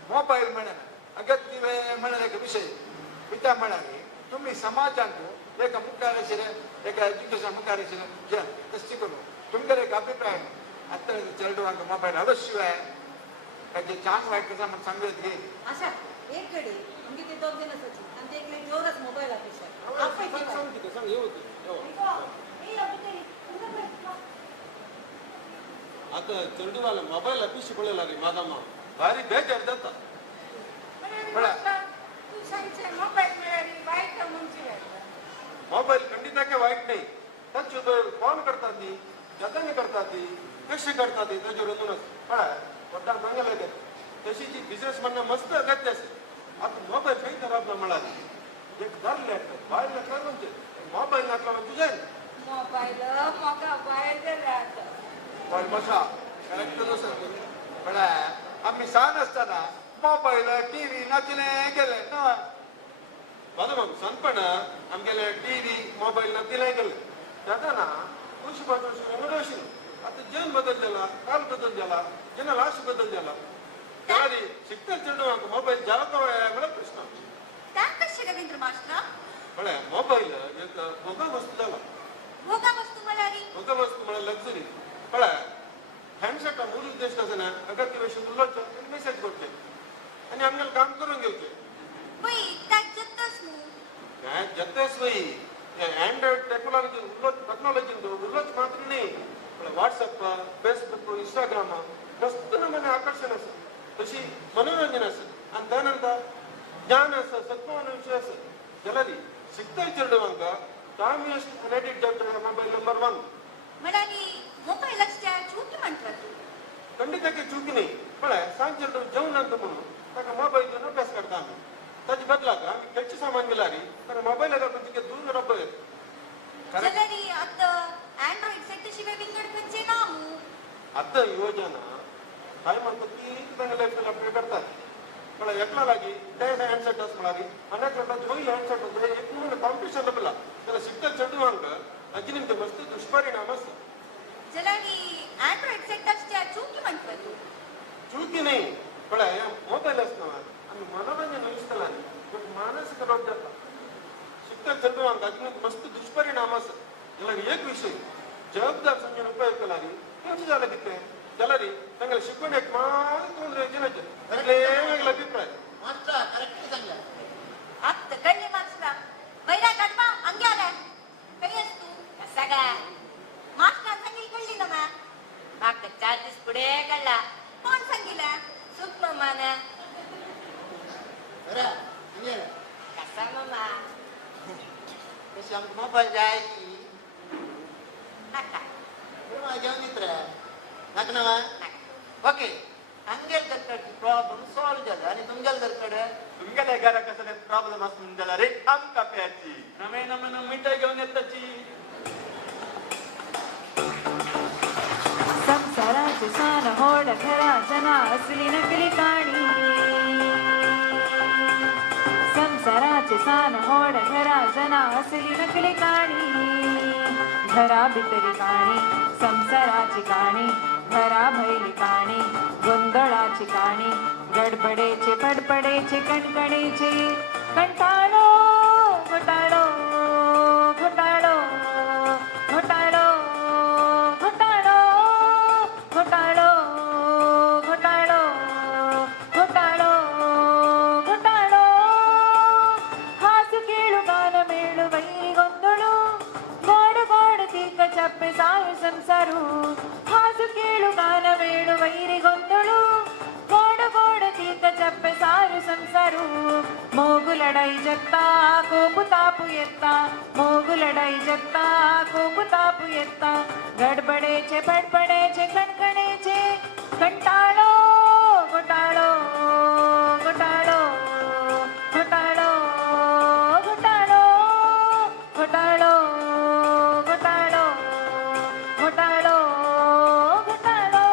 मोबाईल म्हणा अगत दिवे म्हणाले विषय पिता म्हणाले तुम्ही समाजांतू एक मुखार आशिल्ले एक एज्युकेशन मुखार आशिल्ले जे तशें करून तुमगेर एक अभिप्राय आतां चेडवांक मोबायल आवश्य ताजे छान वायट कसा म्हण सांगत घे अशा एक कडे आमगे ते दोग दिन आसाची आमचे एक जोरच मोबाईल ऑफिसर सांग कितें सांग येवती आता चेडवाला मोबायल पिशी पडलेला रे मादामा भारी बेजार जाता तू सांगचे मोबाईल मिळाली वाईट म्हणजे मोबाईल खंडित वाईट नाही ताचे कॉल करता ती जतन करता ती कशी करता ती ताजे रोजूनच पळय वड्डा सांगले तशी जी बिझनेस म्हणणं मस्त अगत्य असे आता मोबाईल काही खराब न मिळाली एक धरले बाहेर नसला म्हणजे मोबाईल नसला म्हणजे तुझे मोबाईल मोगा बाहेर राहत पण बसा करेक्ट पळय आम्ही सान असताना मोबाईल टीव्ही नाचले गेले ना माझं मग सणपण आमगेले टीव्ही मोबाईल न दिले गेले दादा ना रेनोवेशन आता जन बदल झाला काल बदल झाला जन लाश बदल झाला त्यावेळी शिकता चेडवांक मोबाईल जाव मला प्रश्न त्या कशी रवींद्र मास्टर पळय मोबाईल एक भोगा वस्तू झाला भोगा वस्तू म्हणाली भोगा वस्तू म्हणा लक्झरी पळय हँडसेट मूळ उद्देश असं ना अगर ती वेळ उल्लोच मेसेज करते आणि आमगेला काम करून घेवचे वय त्या जत्तस नु काय जत्तेस वही आंड्रॉइड टेक्नॉलॉजी उल्लोच मात्र नाही व्हॉट्सअप फेसबुक इंस्टाग्राम मस्त नमुने आकर्षण असं तशी मनोरंजन असं आणि त्यानंतर ज्ञान असं सत्वमान विषय असं त्याला शिकता चेडवांका तामी अशी कनेक्टेड जाता मोबाईल नंबर 1 म्हणाली मोबाईलच्या चूकी म्हणतात तू खंडित चुकी नाही पळय सांग चेडू जेवण आणतो म्हणून ताका मोबाईल घेऊन अभ्यास करता आम्ही ताजी बदलाक आम्ही खेळची सामान गेला रे तर मोबाईल तुझे दूर रब्बर जगरी आता अँड्रॉइड सेट शिवाय विंगड खंचे नामू आता योजना काय म्हणतात की त्यांना लाईफला अपडेट करतात पण एकला लागी त्या हँडसेट म्हणाली अनेक लोकांना जोईल हँडसेट होतो एक म्हणून कॉम्पिटिशन लपला त्याला शिकता चेडवांक ताजी निमते मस्त दुष्परिणाम असतात जलानी अँड्रॉइड सेटच्या चूकी म्हणतात तू चुकी नाही पण मोबाईल असणार आणि मनोरंजन विसरला पण मानसिक रोग जाता शिकता चेडवांक ताजी मस्त दुष्परिणाम असत याला एक विषय जबाबदार समजून उपयोग केला रे कशी झालं तिथे त्याला रे चांगलं शिकवण एक मात्र वेगळा अभिप्राय मास्टर करेक्ट सांगला आता गल्ली माणसला बैरा गडमा अंगे आला काही तू कसा काय मास्टर सांगितली कळली ना मा मागता 4 दिवस पुढे कळला कोण सांगितला सुप मामा अरे अंगे कसा मामा कशी आमको मोबाईल जायची नका माझ्या मित्र नका ओके अंगेल दरकडची प्रॉब्लेम सॉल्व झाला आणि तुमच्या दरकडे तुमच्या घरा कसं प्रॉब्लेम असून झाला रे आम काप्याची नमे नमे मिठाई घेऊन येताची संसाराचे सान होड खरा जना असली नकली काणी संसाराचे सान होड खरा जना असली नकली काणी घरा भितरी काणी संसाराची काणी घरा भैली काणी गोंधळाची काणी गडबडेचे फडफडेचे कणकणेचे कंटाळो घोटाळो घोटाळो घोटाळो घोटाळो घोटाळो घोटाळो घोटाळो घोटाळो हासु केळु गान मेळु वैरी ಗೊಂದಳು ಗೋಡ ಗೋಡ ತೀಕ ಚಪ್ಪೆ ಸಾಯು ಸಂಸಾರು ಹಾಸು ಕೇಳು ಗಾನ ಮೇಳು ವೈರಿ ಗೊಂದಳು ಗೋಡ ಗೋಡ ತೀಕ ಚಪ್ಪೆ ಸಾರು ಸಂಸಾರು ಮೋಗು ಲಡೈ ಜತ್ತಾ ಕೋಪು ತಾಪು ಎತ್ತ ಮೋಗು ಲಡೈ ಜತ್ತಾ ಕೋಪು ತಾಪು ಎತ್ತ ಗಡ್ಬಡೇಚೆ ಬಡ್ಬಡೇಚೆ ಕಣ್ಕಣೇಚೆ ಕಂಟಾಳೋ ಗೊಟಾಳೋ ಗೊಟಾಳೋ ಗೊಟಾಳೋ ಗೊಟಾಳೋ ಗೊಟಾಳೋ ಗೊಟಾಳೋ ಗೊಟಾಳೋ ಗೊಟಾಳೋ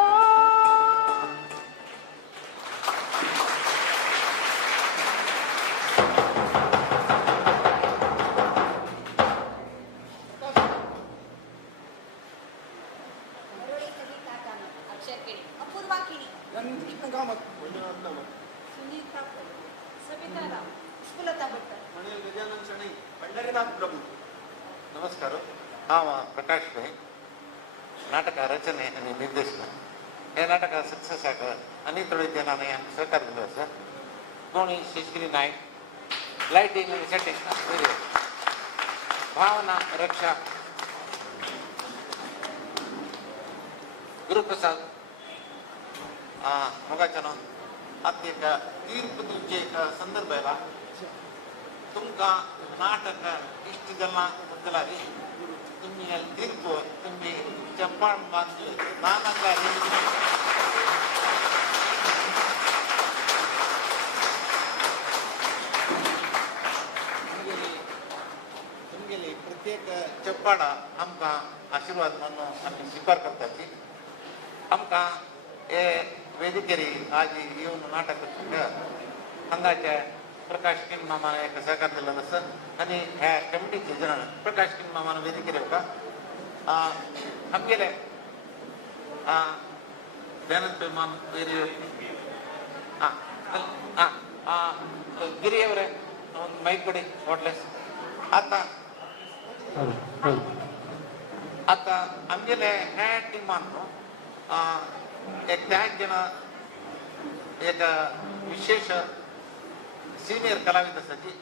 मरोळी सगळी काकानं अक्षर केली अपूर्वा केली किती कामात सुनील ठाकूर सविता राव पुष्पलता भट्ट म्हणे गजानन शणै पंढरीनाथ प्रभू नमस्कार हांव प्रकाश भाई नाटक रचने आणि निर्देशन हे नाटक सक्सेस आका अनेक तरेचे ನಾನು सहकार दिलो सर कोणी शिश्री नाईक लाइटिंग आणि सेटिंग भावना रक्षा गुरुप्रसाद मोगाचनो आता एक तीर्प दिवचे एक संदर्भ आयला तुमकां नाटक इष्ट जालां बद्दलारी तुम्ही तीर्प तुम्ही चप्पाळ बांधून नानाका तुमगेली प्रत्येक चप्पाळ आमकां आशीर्वाद म्हणून आमी स्वीकार करताची आमकां हे वेदिकेर आज येवन नाटक हांगाचे प्रकाश किन मामान एक सहकार दिल्लो आसा आनी ह्या कमिटीचे जण प्रकाश किन मामान वेदिकेर येवका आमगेले दयानंद पेमान वेरी ಗಿರಿ ಅವರೇ ಒಂದು ಮೈಕ್ ಕೊಡಿ ನೋಡ್ಲೆಸ್ आता आमगेले ह्या टिमान एक 10 जण एक विशेष सिनियर कलाविद आसाची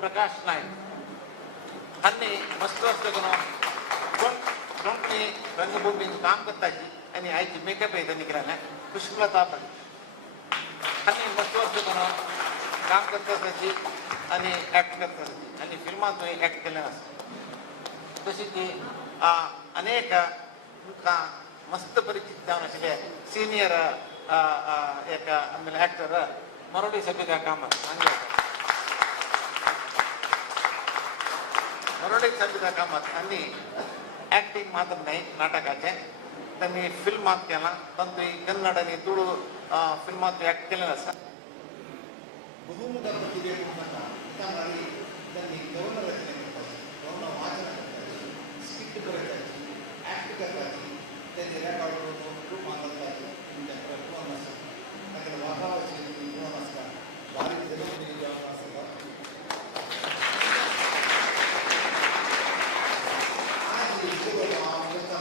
प्रकाश नायक हांणी मस्त कोंकणी रंगभूमीन काम करताची आनी आयची मेकअप येता कितें पुष्पलता हांणी मस्त काम करता आसाची आनी एक्ट करता आसाची आनी फिल्मांतूय एक्ट केलें आसा तशी ती अनेक तुमकां मस्त परिचित जावन आशिल्ले सिनियर एक एक्टर मरोडी सबिता कामत मरोडी सबिता कामत हांणी एक्टिंग मात्र नाही नाटकाचे त्यांनी फिल्मात केला तातूंय कन्नड आनी तुळू फिल्मांत एक्ट केलें आसा ಬಹುಮುಖ ಪ್ರತಿಭೆ ಮಾಡಿ त्यांनी गौण रचना करतात गौण वाचन करतात स्किट करतात ॲक्ट करतात त्यांनी रेकॉर्ड करून खूप मानतात तुमच्या प्रकरण असतात ताका वागावाचे गुण असतात बारीक जबाबदारी जेवण असतात आज करताना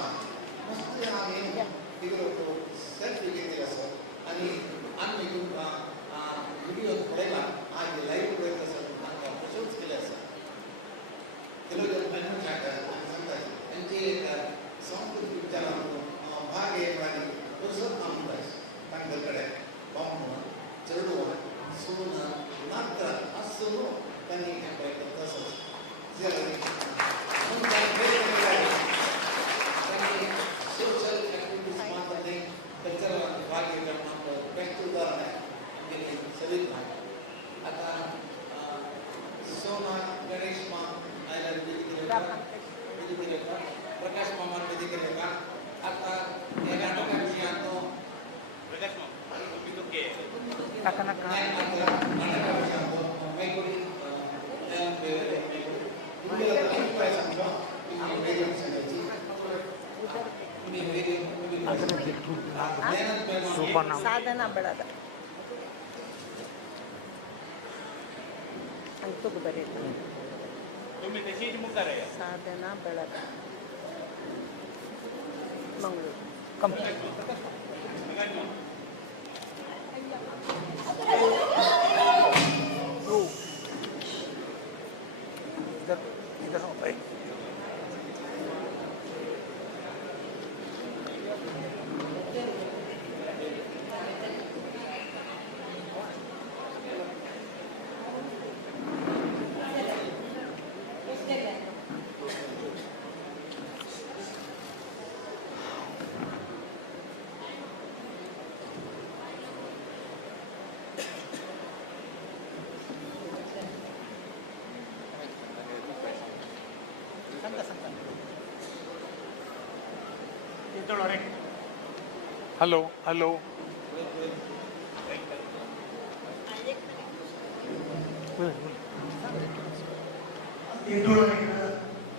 मस्त आम्ही तिकडे सेल्फी घेतलेला असतात आणि आम्ही व्हिडिओ पळयला आज लाईव्ह पळयत आसत आमकां तशेंच केले आसा ಕೆಲವು सांगतात त्यांची एक सांस्कृतिक विचारांतून भाग हे प्राणी तसंच म्हणटाय तांचे कडेन बामण चेडूं सून नात्र आसून त्यांनी हें पळय करता सोशल एक्टिविटीज मात्र कल्चरल भाग घेवपाक बेस्ट उदाहरण आहे सलीम भाई आता सोना गणेश मा प्रकाश मामान वेदिकेर येवका आता हे नाटका विशीं आतां प्रकाश मामा तुम्ही तो के नाका नाका नाटका विशीं आतां मेकोडी तुम्ही अभिप्राय सांगलो तुम्ही वेदिकेर सांगायची तुम्ही वेदिकेर साधना बेळाದ अंतुक बरेला तुम्ही तशीच मुखार आहे साधना बेळाದ मंगळूर इधर हो भाई हॅलो हॅलो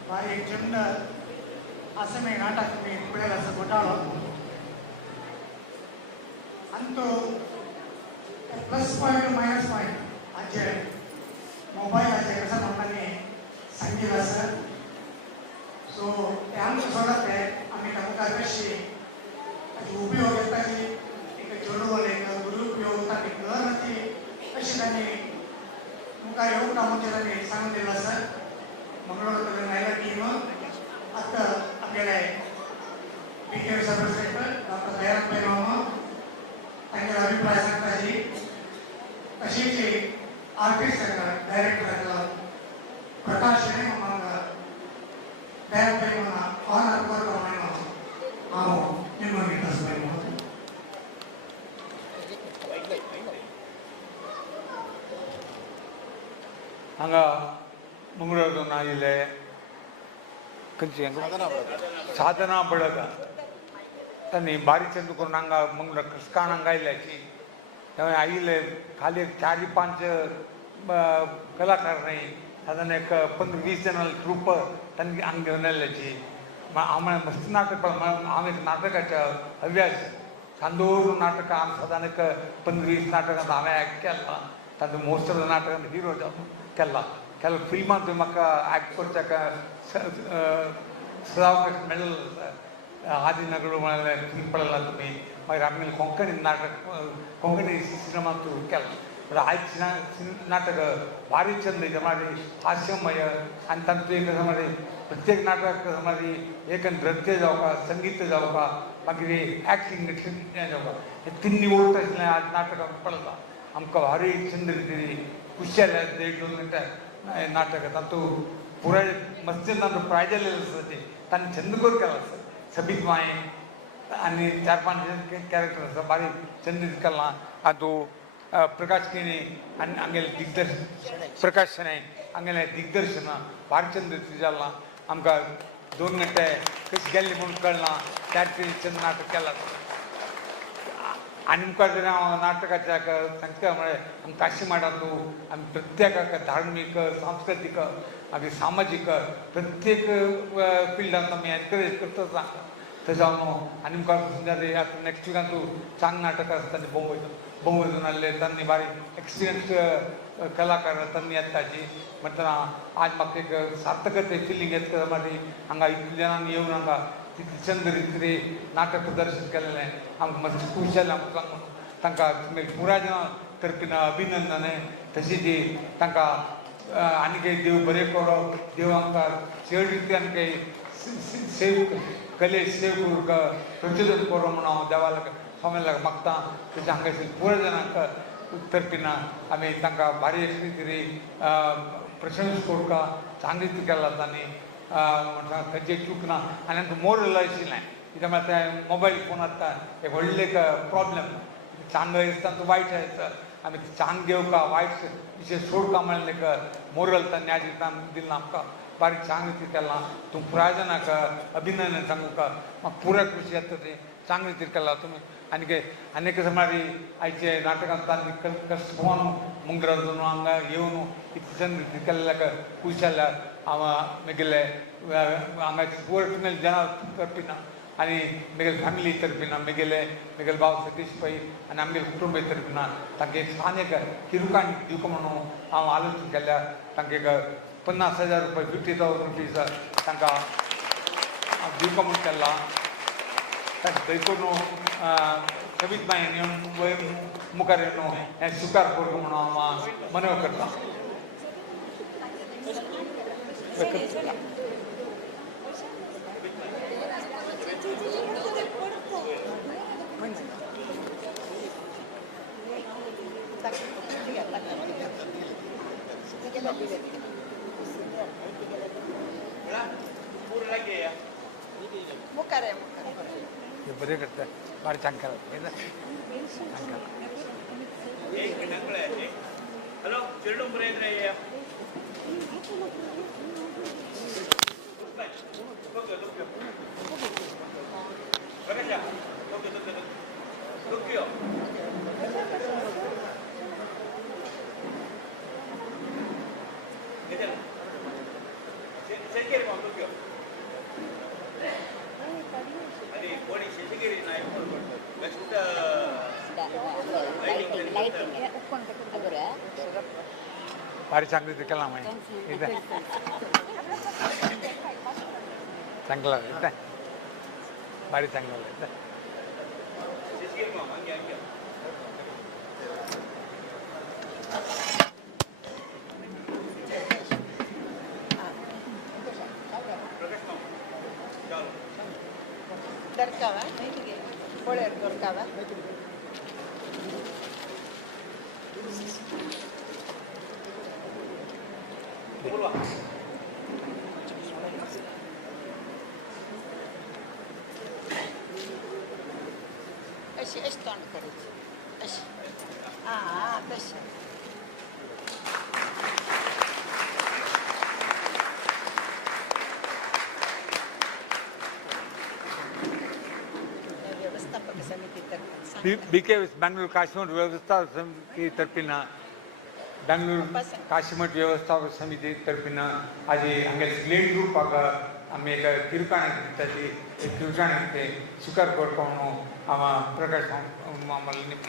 भारी चंद असं मी नाटक मी पुढे असं घोटाळो Antu plus point minus point हाचे मोबायलाचेर कसं म्हणटाली संगीत दिला सर सो ते आमकां सोडत ते आमी ताका कशी उपयोग येताची एक चेडूं एक दुरुपयोग ताका घर नाची अशी तांणी मुखार येवंक ना म्हणजे तांणी सांगून दिला सर मंगळूर आयला टीम आतां आमगेले PK sub inspector doctor Dayanand भाई मामा तांचे अभिप्राय सांगताची तशीच आर्टिस्ट डायरेक्टर प्रकाश ने मामा दयानंद भाई मामा ऑनर करता हांव निर्मल विकास भाई मामा हांगा मंगळूरसून आयिल्ले खंयची साधना बळग तांणी बारी चंद करून हांगा मंगळूर कृष्काण हांगा आयिल्ल्याची त्यामुळे आयिल्ले खाली 4-5 कलाकार नाही साधारण एक 15-20 जण ट्रूप तांणी हांगा घेवन आयिल्ल्याची हांव म्हळें मस्त नाटक हांव एक नाटकाच्या हव्यास चांदोर नाटक हांव साधारण एक 15-20 नाटकांत हांवें एक्ट केलां तातूंत मोस्ट ऑफ द नाटकांत हिरो केला फिल्मांत म्हाका एक्ट करच्याक सदावकाश मेळ्ळो आदिनगरू म्हळ्यार फिल्म पळयला तुमी मागीर आमी कोंकणी नाटक कोंकणी सिनेमांत केला आयज नाटक भारी चंद मारी हास्यमय आनी तातूंत एक मारी प्रत्येक नाटक मारी एक नृत्य जावपाक संगीत जावपाक मागीर एक्टींग हें जावपाक हे तिन्नी ओळख आशिल्लें आज नाटक पळयलां आमकां भारी चंद दिली खुशी जाल्या 1-2 मिनटां नाटक तातूंत पुराय मस्ती तातूंत प्रायज आसता ते तांणी चंद करून केला सबीत माय आनी 4-5 कॅरेक्टर आसा भारी चंद केलां हातूंत प्रकाश केणी आनी आमगेले दिग्दर्शन प्रकाश शणै आमगेलें दिग्दर्शन भारी चंद जालां आमकां 2 घंटे कशी गेल्ली म्हणून कळना त्या चंद नाटक केलां आनी मुखार जर हांव नाटकाच्या सांगता म्हळ्यार आमकां काशी माडांतू आमी प्रत्येकाक धार्मीक सांस्कृतीक आमी सामाजीक प्रत्येक फिल्डांत आमी एनकरेज करताच आसा तशें हांव आनी मुखार आतां नॅक्स्ट विकांतू चांग नाटक आसा तांणी बॉम्बेसून आसले तांणी बारीक एक्सपिरियन्स कलाकार तांणी येताची म्हणटना आज म्हाका एक सार्थकते फिलींग येता मागीर हांगा इतले जाणांनी येवन हांगा चंद रितीरी नाटक प्रदर्शन केलेलें आमकां मातशें खूश जालें आमकां सांगून तांकां पुराय जाणां तर्फीन अभिनंदन तशेंच तांकां आनी देव बरें करो देव आमकां चड रितीन सेव कले सेव प्रचोदन करो म्हणून हांव देवाला स्वामीला मागता तशें हांगासर पुराय जाणांक तर्फीन आमी तांकां भारी रितीरी प्रशंस करता चांगली ती केला तांणी खंयचे चूक ना आनी आमकां मोरल आशिल्लें कित्याक म्हळ्यार मोबायल फोन आसता एक व्हडलें एक प्रॉब्लेम चांग आसता तो वायट आसता आमी चांग घेवका वायट विशय सोडका म्हणलें एक मोरल तांणी आज दिलां आमकां बारीक चांग रीती केलां तूं पुराय जाणांक अभिनंदन सांगूका म्हाका पुराय खुशी येता ती चांग रीती केला तुमी आनीक मारी आयचे नाटकांत तांणी कश्ट भोवन मंगळूरांतून हांगा येवन इतली चंद रीती केल्ल्याक खूश जाल्यार हांव म्हगेले हांगा पुराय तुमी जाणां तर्फीन आनी म्हगेले फॅमिली तर्फीन म्हगेले भाव सतीश पै आनी आमगेले कुटुंबा तर्फीन तांकां एक सान एक किरुकाण दिवंक म्हणून हांव आलोचना केल्यार तांकां एक 50,000 रुपया 50,000 रुपीज तांकां दिवंक म्हणून केला तांकां थंय करून सबीत बायन येवन मुखार येवन हें स्विकार करूं म्हणून हांव मनव करतां बरें करता बारी चांग केला हॅलो चिरडू बरें भारी चांगली केला माहिती इथं चांगला इथं भारी चांगला इथं దొరకావా కోళేరు దొరకావా अशी अशी तोंड करायची अशी हां तशी व्यवस्थापक समिती BK बेंगळूर काशीमठ व्यवस्थापन समिती तर्फीन बेंगळूर काशीमठ व्यवस्थापन समिती तर्फीन आज हमें ग्लेड ग्रुप आम्ही एक किरकाण त्याची एक किरकाण ते स्वीकार करतो आम्हा प्रकाश आम्हाला निमित्त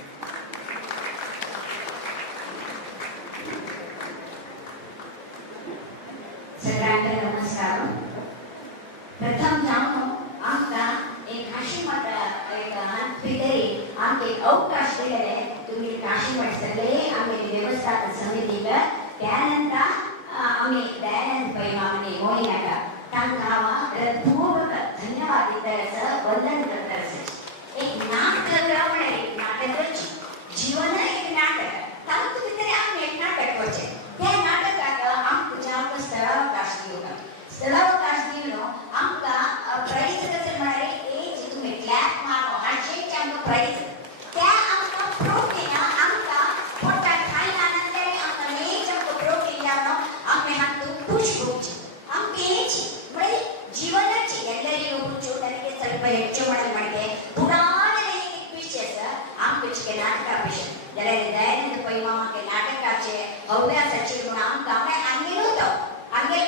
सगळ्यांना नमस्कार प्रथम जाऊन आमचा एक काशीमठ एक भितरी आमचे एक अवकाश दिलेले तुम्ही काशीमठ सगळे आम्ही व्यवस्थापन समितीला त्यानंतर आम्ही दयानंद पैमाने मोहिनाका तांकां खूप धन्यवाद दितास वंदन करतास एक नाटक म्हणल्यार एक नाटकाची जीवन एक नाटक तातूंत भितर आमी एक नाटक करचें त्या नाटकाक आमकां स्थळावकाश दिवना स्थळावकाश दिवनो आमकां प्राइज कसो म्हळ्यार एक तुम्ही क्लॅप मारो हाचेर आमकां प्राइज त्या आमकां प्रोटीन आमकां पोटाक खायना नंतर आमकां नेच आमकां प्रोटीन जावनो आमी हातूंत खुश होवची आमकां हेची म्हणजे जीवनाची ಎಲ್ಲರಿಗೂ ಹುಚ್ಚು ನನಗೆ ಸ್ವಲ್ಪ ಹೆಚ್ಚು ಮಾಡಲು ಮಾಡಿದೆ ಪುರಾಣ ವಿಷಯ आमचे नाटक विषय जरा दयानंद पैमामाके नाटकाचे हव्यासाचे गुण आमकां आंगेल होतो आंगेल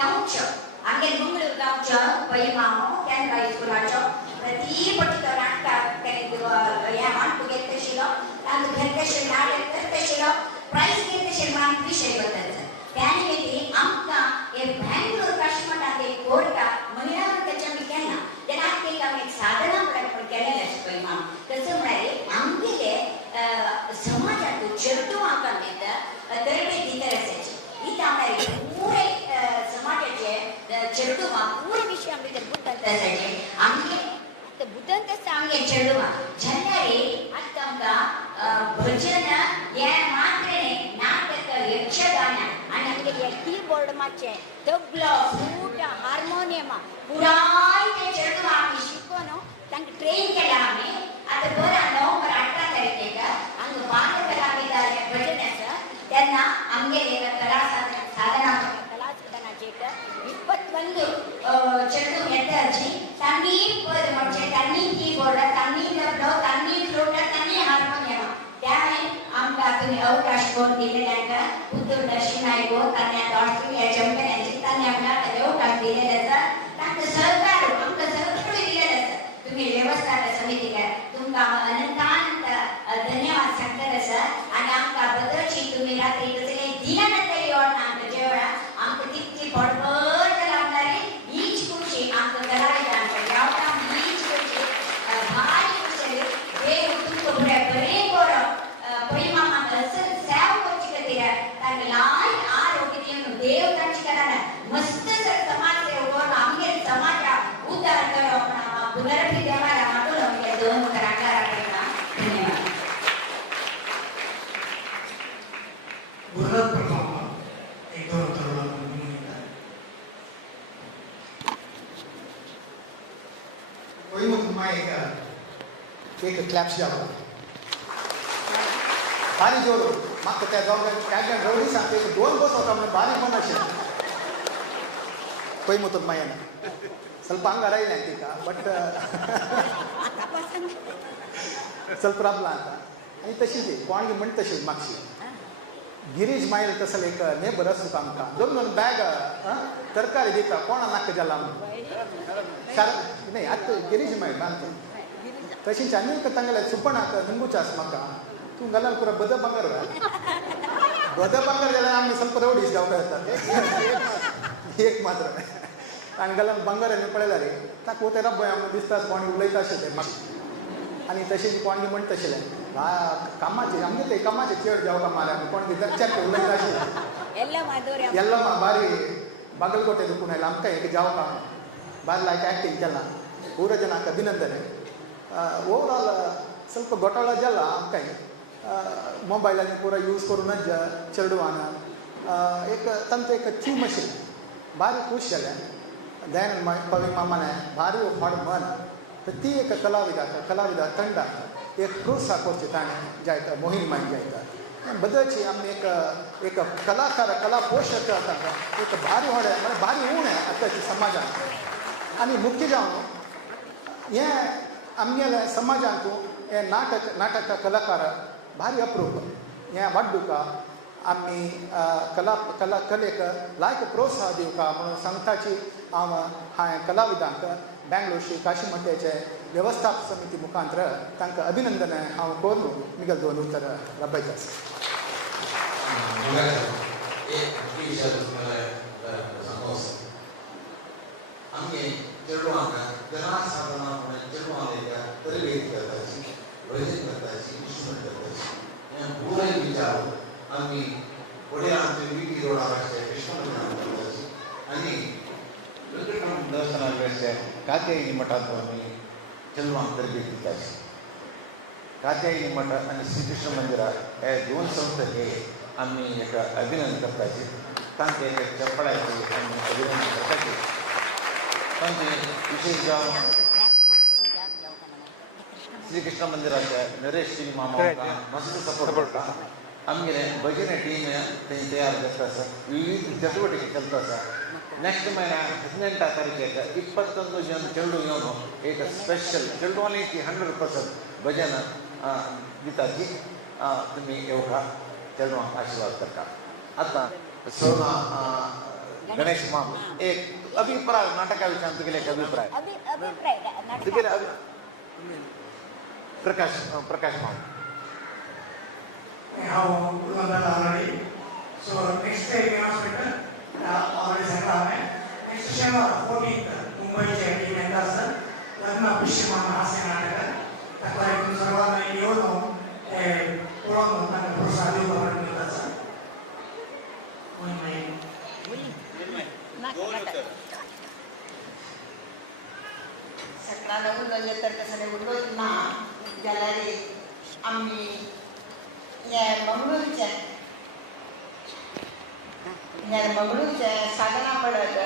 गांवचो आंगेल मंगळूर गांवचो पैमामो केंद्र हायस्कुलाचो प्रती पटी तो नाटक हे मांडून घेत आशिल्लो तातूंत घेत आशिल्लो नाटक करत आशिल्लो प्राइज घेत आशिल्लो आनी विशय बदलता त्या निमित्त आमकां हे बेंगळूर काशीमठांत एक कोर्टा महिला वर्गाच्या आमी केन्ना तेन्ना एक आमी एक साधना म्हणून केलेलें आसा पैमाम कसो म्हळ्यार आमगेले समाजांतूं चेडवांक तरबेत दितर आसाची ही म्हळ्यार पुरे समाजाचे चेडवांक पुरे विशय आमी भितर बुद्धंत आसाचे आमगे बुद्धंत आसा आमगे चेडवां जेन्ना आतां आमकां भजन हे मात्र नाटक यक्षगान आनी आमगे कीबोर्ड मातशें तबलो फ्लूट हार्मोनियम पुराय ते चेडवां आमी शिकोवन तांकां ट्रेन केला आमी आतां बरो नोव्हेंबर 18 तारखेक हांगा बालकला भजन आसा तेन्ना आमगेले कला साधना कला साधनाचे 21 चेडू येताची तांणी पद म्हणजे तांणी कीबोर्ड तांणी तबलो तांणी फ्लूट तांणी हार्मोनियम त्यावेळी आमकां तुम्ही अवकाश कोण दिलेल्या पुतूर दर्शनाय गो तांणी आता ऑस्ट्रेलिया चॅम्पियनाची तांणी आमकां अवकाश दिलेले आसा तांकां सहकार आमकां सहकार दिलेले आसा तुम्ही व्यवस्थापन समितीक तुमकां अनंतानंत धन्यवाद सांगतात आसा आनी आमकां बदलची तुम्ही रात्री कसले दिनानंतर येवना आमकां जेवणा आमकां तितली भरभर लागणारी हीच खुशी आमकां कलाविदांक गावता हीच खुशी भारी खुशी देव तुमकां बरें बरो पैमामाक असल सेवा करचे खातीर तांकां लायक आरोग्य दिवन देव तांचे कारणान मस्त समाज सेवा करून आमगे समाजाक उद्धार करप पुनरपी देवाला मागून आमगे दोन कराकारा करता धन्यवाद गुरुनाथ प्रथम एक दोन तरुण कोई मायका एक क्लॅप्स जावं भारी जोर म्हाका त्या काय रवडी सांगते दोन बस होता म्हणजे भारी पण अशें पळय मुतून मायना ಸ್ವಲ್ಪ ಹಂಗಾರೈಲ್ಲ ಅಂತೀಗ ಬಟ್ ಸ್ವಲ್ಪ ಪ್ರಾಬ್ಲಮ್ ಅಂತ आणि तशीच कोण म्हण तशीच मागची गिरीश मायल तसं एक नेबर असतो आमकां दोन दोन बॅग तरकारी दिता कोणा नाका जाला नाही आतां गिरीश मायल बांदता तशीच आनी तांगेले सुपणाक निंबूच आसा म्हाका तूं घालाल पुरो बद बंगार दोदा बंगार जाल्यार आमी ಸ್ವಲ್ಪ रवडीस जावपाक येता एक मात्र आनी जाल्यार बंगारांनी पळयल्यार ताका उतेरा पळय आमकां दिसता कोणी उलयता अशें म्हाका आनी तशें कोणी म्हणटा आशिल्लें कामाचे आमगे ते कामाचे चेड जावका मारे आमी कोण दर्च्याक उलयता आशिल्लें ಎಲ್ಲ ಬಾರಿ ಬಾಗಲಕೋಟೆ ಪುಣೆಲ್ಲ ಅಮ್ಕ ಈಗ ಜಾವಕ ಬಾರಿ ಲೈಕ್ ಆ್ಯಕ್ಟಿಂಗ್ ಕೆಲ್ಲ ಊರ ಜನಕ್ಕೆ ಅಭಿನಂದನೆ ಓವರಾಲ್ ಸ್ವಲ್ಪ घोटाळा जाला आमकां मोबायलांनी पुरा यूज करूनच चेडवान एक तांचो एक थीम आशिल्लें भारी खूश जालें दयानंद पवी मामाने भारी व्हड मन तर ती एक कलाविदा ತಂಡಾक एक प्रोत्साह करचें ताणें जायता मोहीम मांड जायता बदलची आमी एक कलाकार कला पोषक तांकां एक भारी व्हड म्हणजे भारी उण आतांच्या समाजांत आनी मुख्य जावन हें आमगेल्या समाजांतू हे नाटक कलाकार भारी अप्रूप हें वाडूका आमी कलेक लायक प्रोत्साह दिवका म्हणून सांगताची हांवें कलाविदांक बेंगलोरची काशी मठ्याचे वेवस्थापक समिती मुखांतर तांकां अभिनंदन हांव करून मुगेल दोन उतर रबयता आमगे चेडवांक कला साधनाप्रमाणे चेडवांक तरबेती करपाची भजन करपाची इन्स्ट्रुमेंट करपाची हें पुराय विचार आमी फुडें आमचे वीटी रोडार कृष्ण मंदिरांत करपाची आनी वेंकटरमण देवस्थानाचे कात्यायनी मठांत आमी चेडवांक तरबेती दिताची कात्यायनी मठ आनी श्री कृष्ण मंदिरार हे दोन संस्थेक आमी एक अभिनंदन करपाची तांचे एक चपळायची आमी अभिनंदन करपाची तांचे विशेष जावन श्री कृष्ण मंदिराचे नरेश सिंग मामा मस्त सपोर्ट करता आमगेले भजन टीम थंय तयार करता आसा विविध चटुवटीके चलता आसा नेक्स्ट म्हयन्या 18 तारखेक 21 जन चेडू येवन एक स्पेशल चेडवांची 100% भजन दिताची तुमी येवका चेडवांक आशिर्वाद करता आतां सोना गणेश माम एक अभिप्राय नाटका विशयान तुगेले एक अभिप्राय तुगेले प्रकाश माम हांव उलयतां already so next time hospital already Sangla हांवें नेक्स्ट शेनवार 14th मुंबईचे टीम येता आसा लग्न पिश्यमान हास्य नाटक ताका लागून सर्वांनी येवन पळोवन तांकां प्रोत्साहन दिवपा म्हणून आसा सकाळी उलयले तर कसले उलयत ना जाल्यार आमी हे मंगळूरचे साधना पडत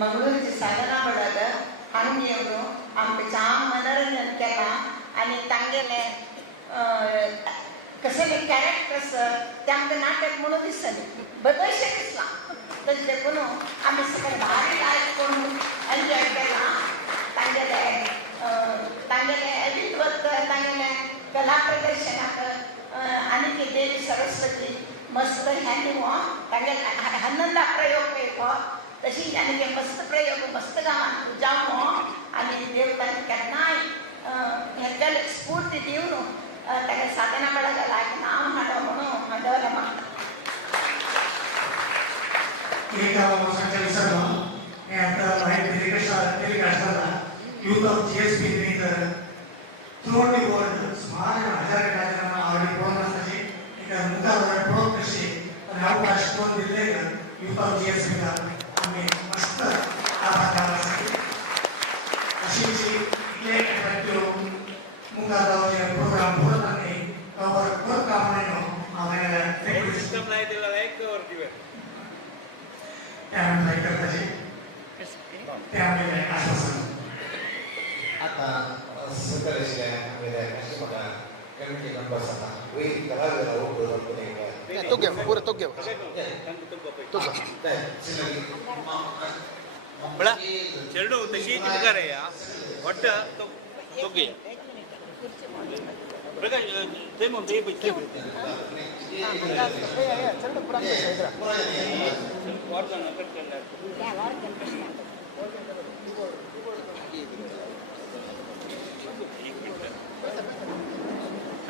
मंगळूरची साधना पडत हांगा येवन आमकां जाम मनोरंजन केलां आनी तांगेले कसले कॅरेक्टर्स ते आमकां नाटक म्हणून दिसले बदलशें दिसलां तशें देखून आमी सगळे भारी लायक करून एन्जॉय केलां तांगेले अभिनवत तांगेले कला प्रदर्शनाक आनी की देवी सरस्वती मस्त ह्या न्हू तांगेले आनंदा प्रयोग पळयलो तशी आनी ते मस्त प्रयोग मस्त गांवांत जावं आनी देव तांकां केन्नाय हें केलें स्फूर्ती दिवन ताका साधना पडायला लायक नांव हाडो म्हणून हाडवलें म्हाका youth of GSP throughout the world सुमार 1000 कार्यक्रम ऑलरेडी पळोवन आसाची एका मुखार पळोवंक कशी आनी अवकाश करून दिले यूथ ऑफ GSP आमी मस्त आभार मानतात अशी इतले एट्रॅक्टिव्ह मुखार जावचे प्रोग्राम भरत आनी कवर करता म्हणून हांवें सिस्टम लाय दिला लायक कवर दिवे ते आमी ट्राय करताची ते आमी आश्वासन आता सरकार आशिल्ले आमगेले अशें म्हाका कमिटी मेंबर्स आसा वयर कलाविदां वोट करप तो घे पुरो तो घे बळा चेडू तशी मुखार या ಒಟ್ಟ ತೊಗ್ಗೆ ಪ್ರಕಾಶ್ ते म्हणते बच्चे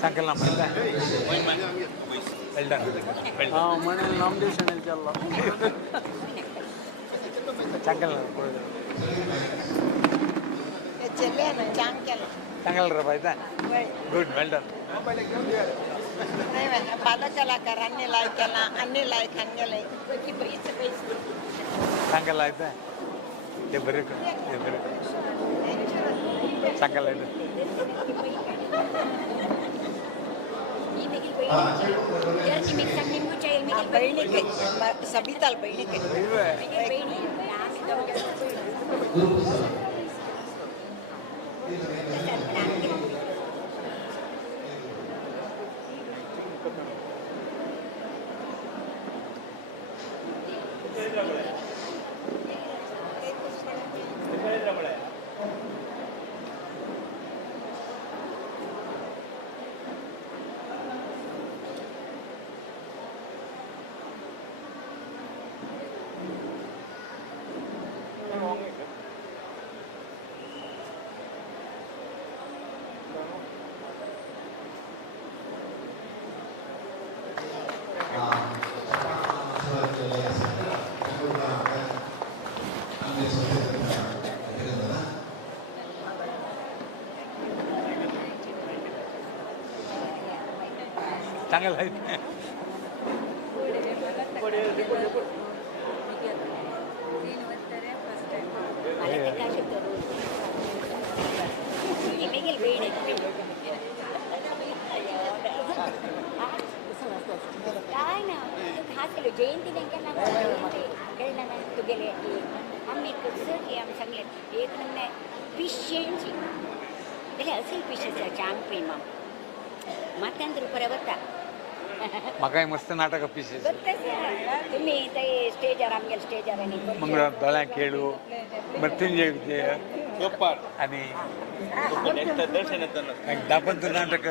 सांगेल ना मला वेल्डन ಮನೇಲಿ ನಾಮಿನೇಷನ್ ಇದೆಯಲ್ಲ सांगेल ना सांगेल रे बाई गुड वेल्डन पादकलाकार अन्य लायक हंगे लायक सांगेल आयता ते बरे सांगेल आयता बहिणीके सबिताल बहिणीके सांगेल आहे काय ना खास केलं जयंती नेमक्या कळलं ना तू गेले आम्ही कसं की आम्ही सांगले एक नंबर फिश चेंज त्याला असेल फिशचा ಚಾಂಪಿಯನ್ ಮತ್ತಂದ್ರೆ ಪರ ಗೊತ್ತಾ म्हाका मस्त नाटक पिशे तुम्ही ते स्टेजर आमगे स्टेजर आणि मंगळार दोळ्या खेळू मृत्युंजय विजय आणि दापंत नाटक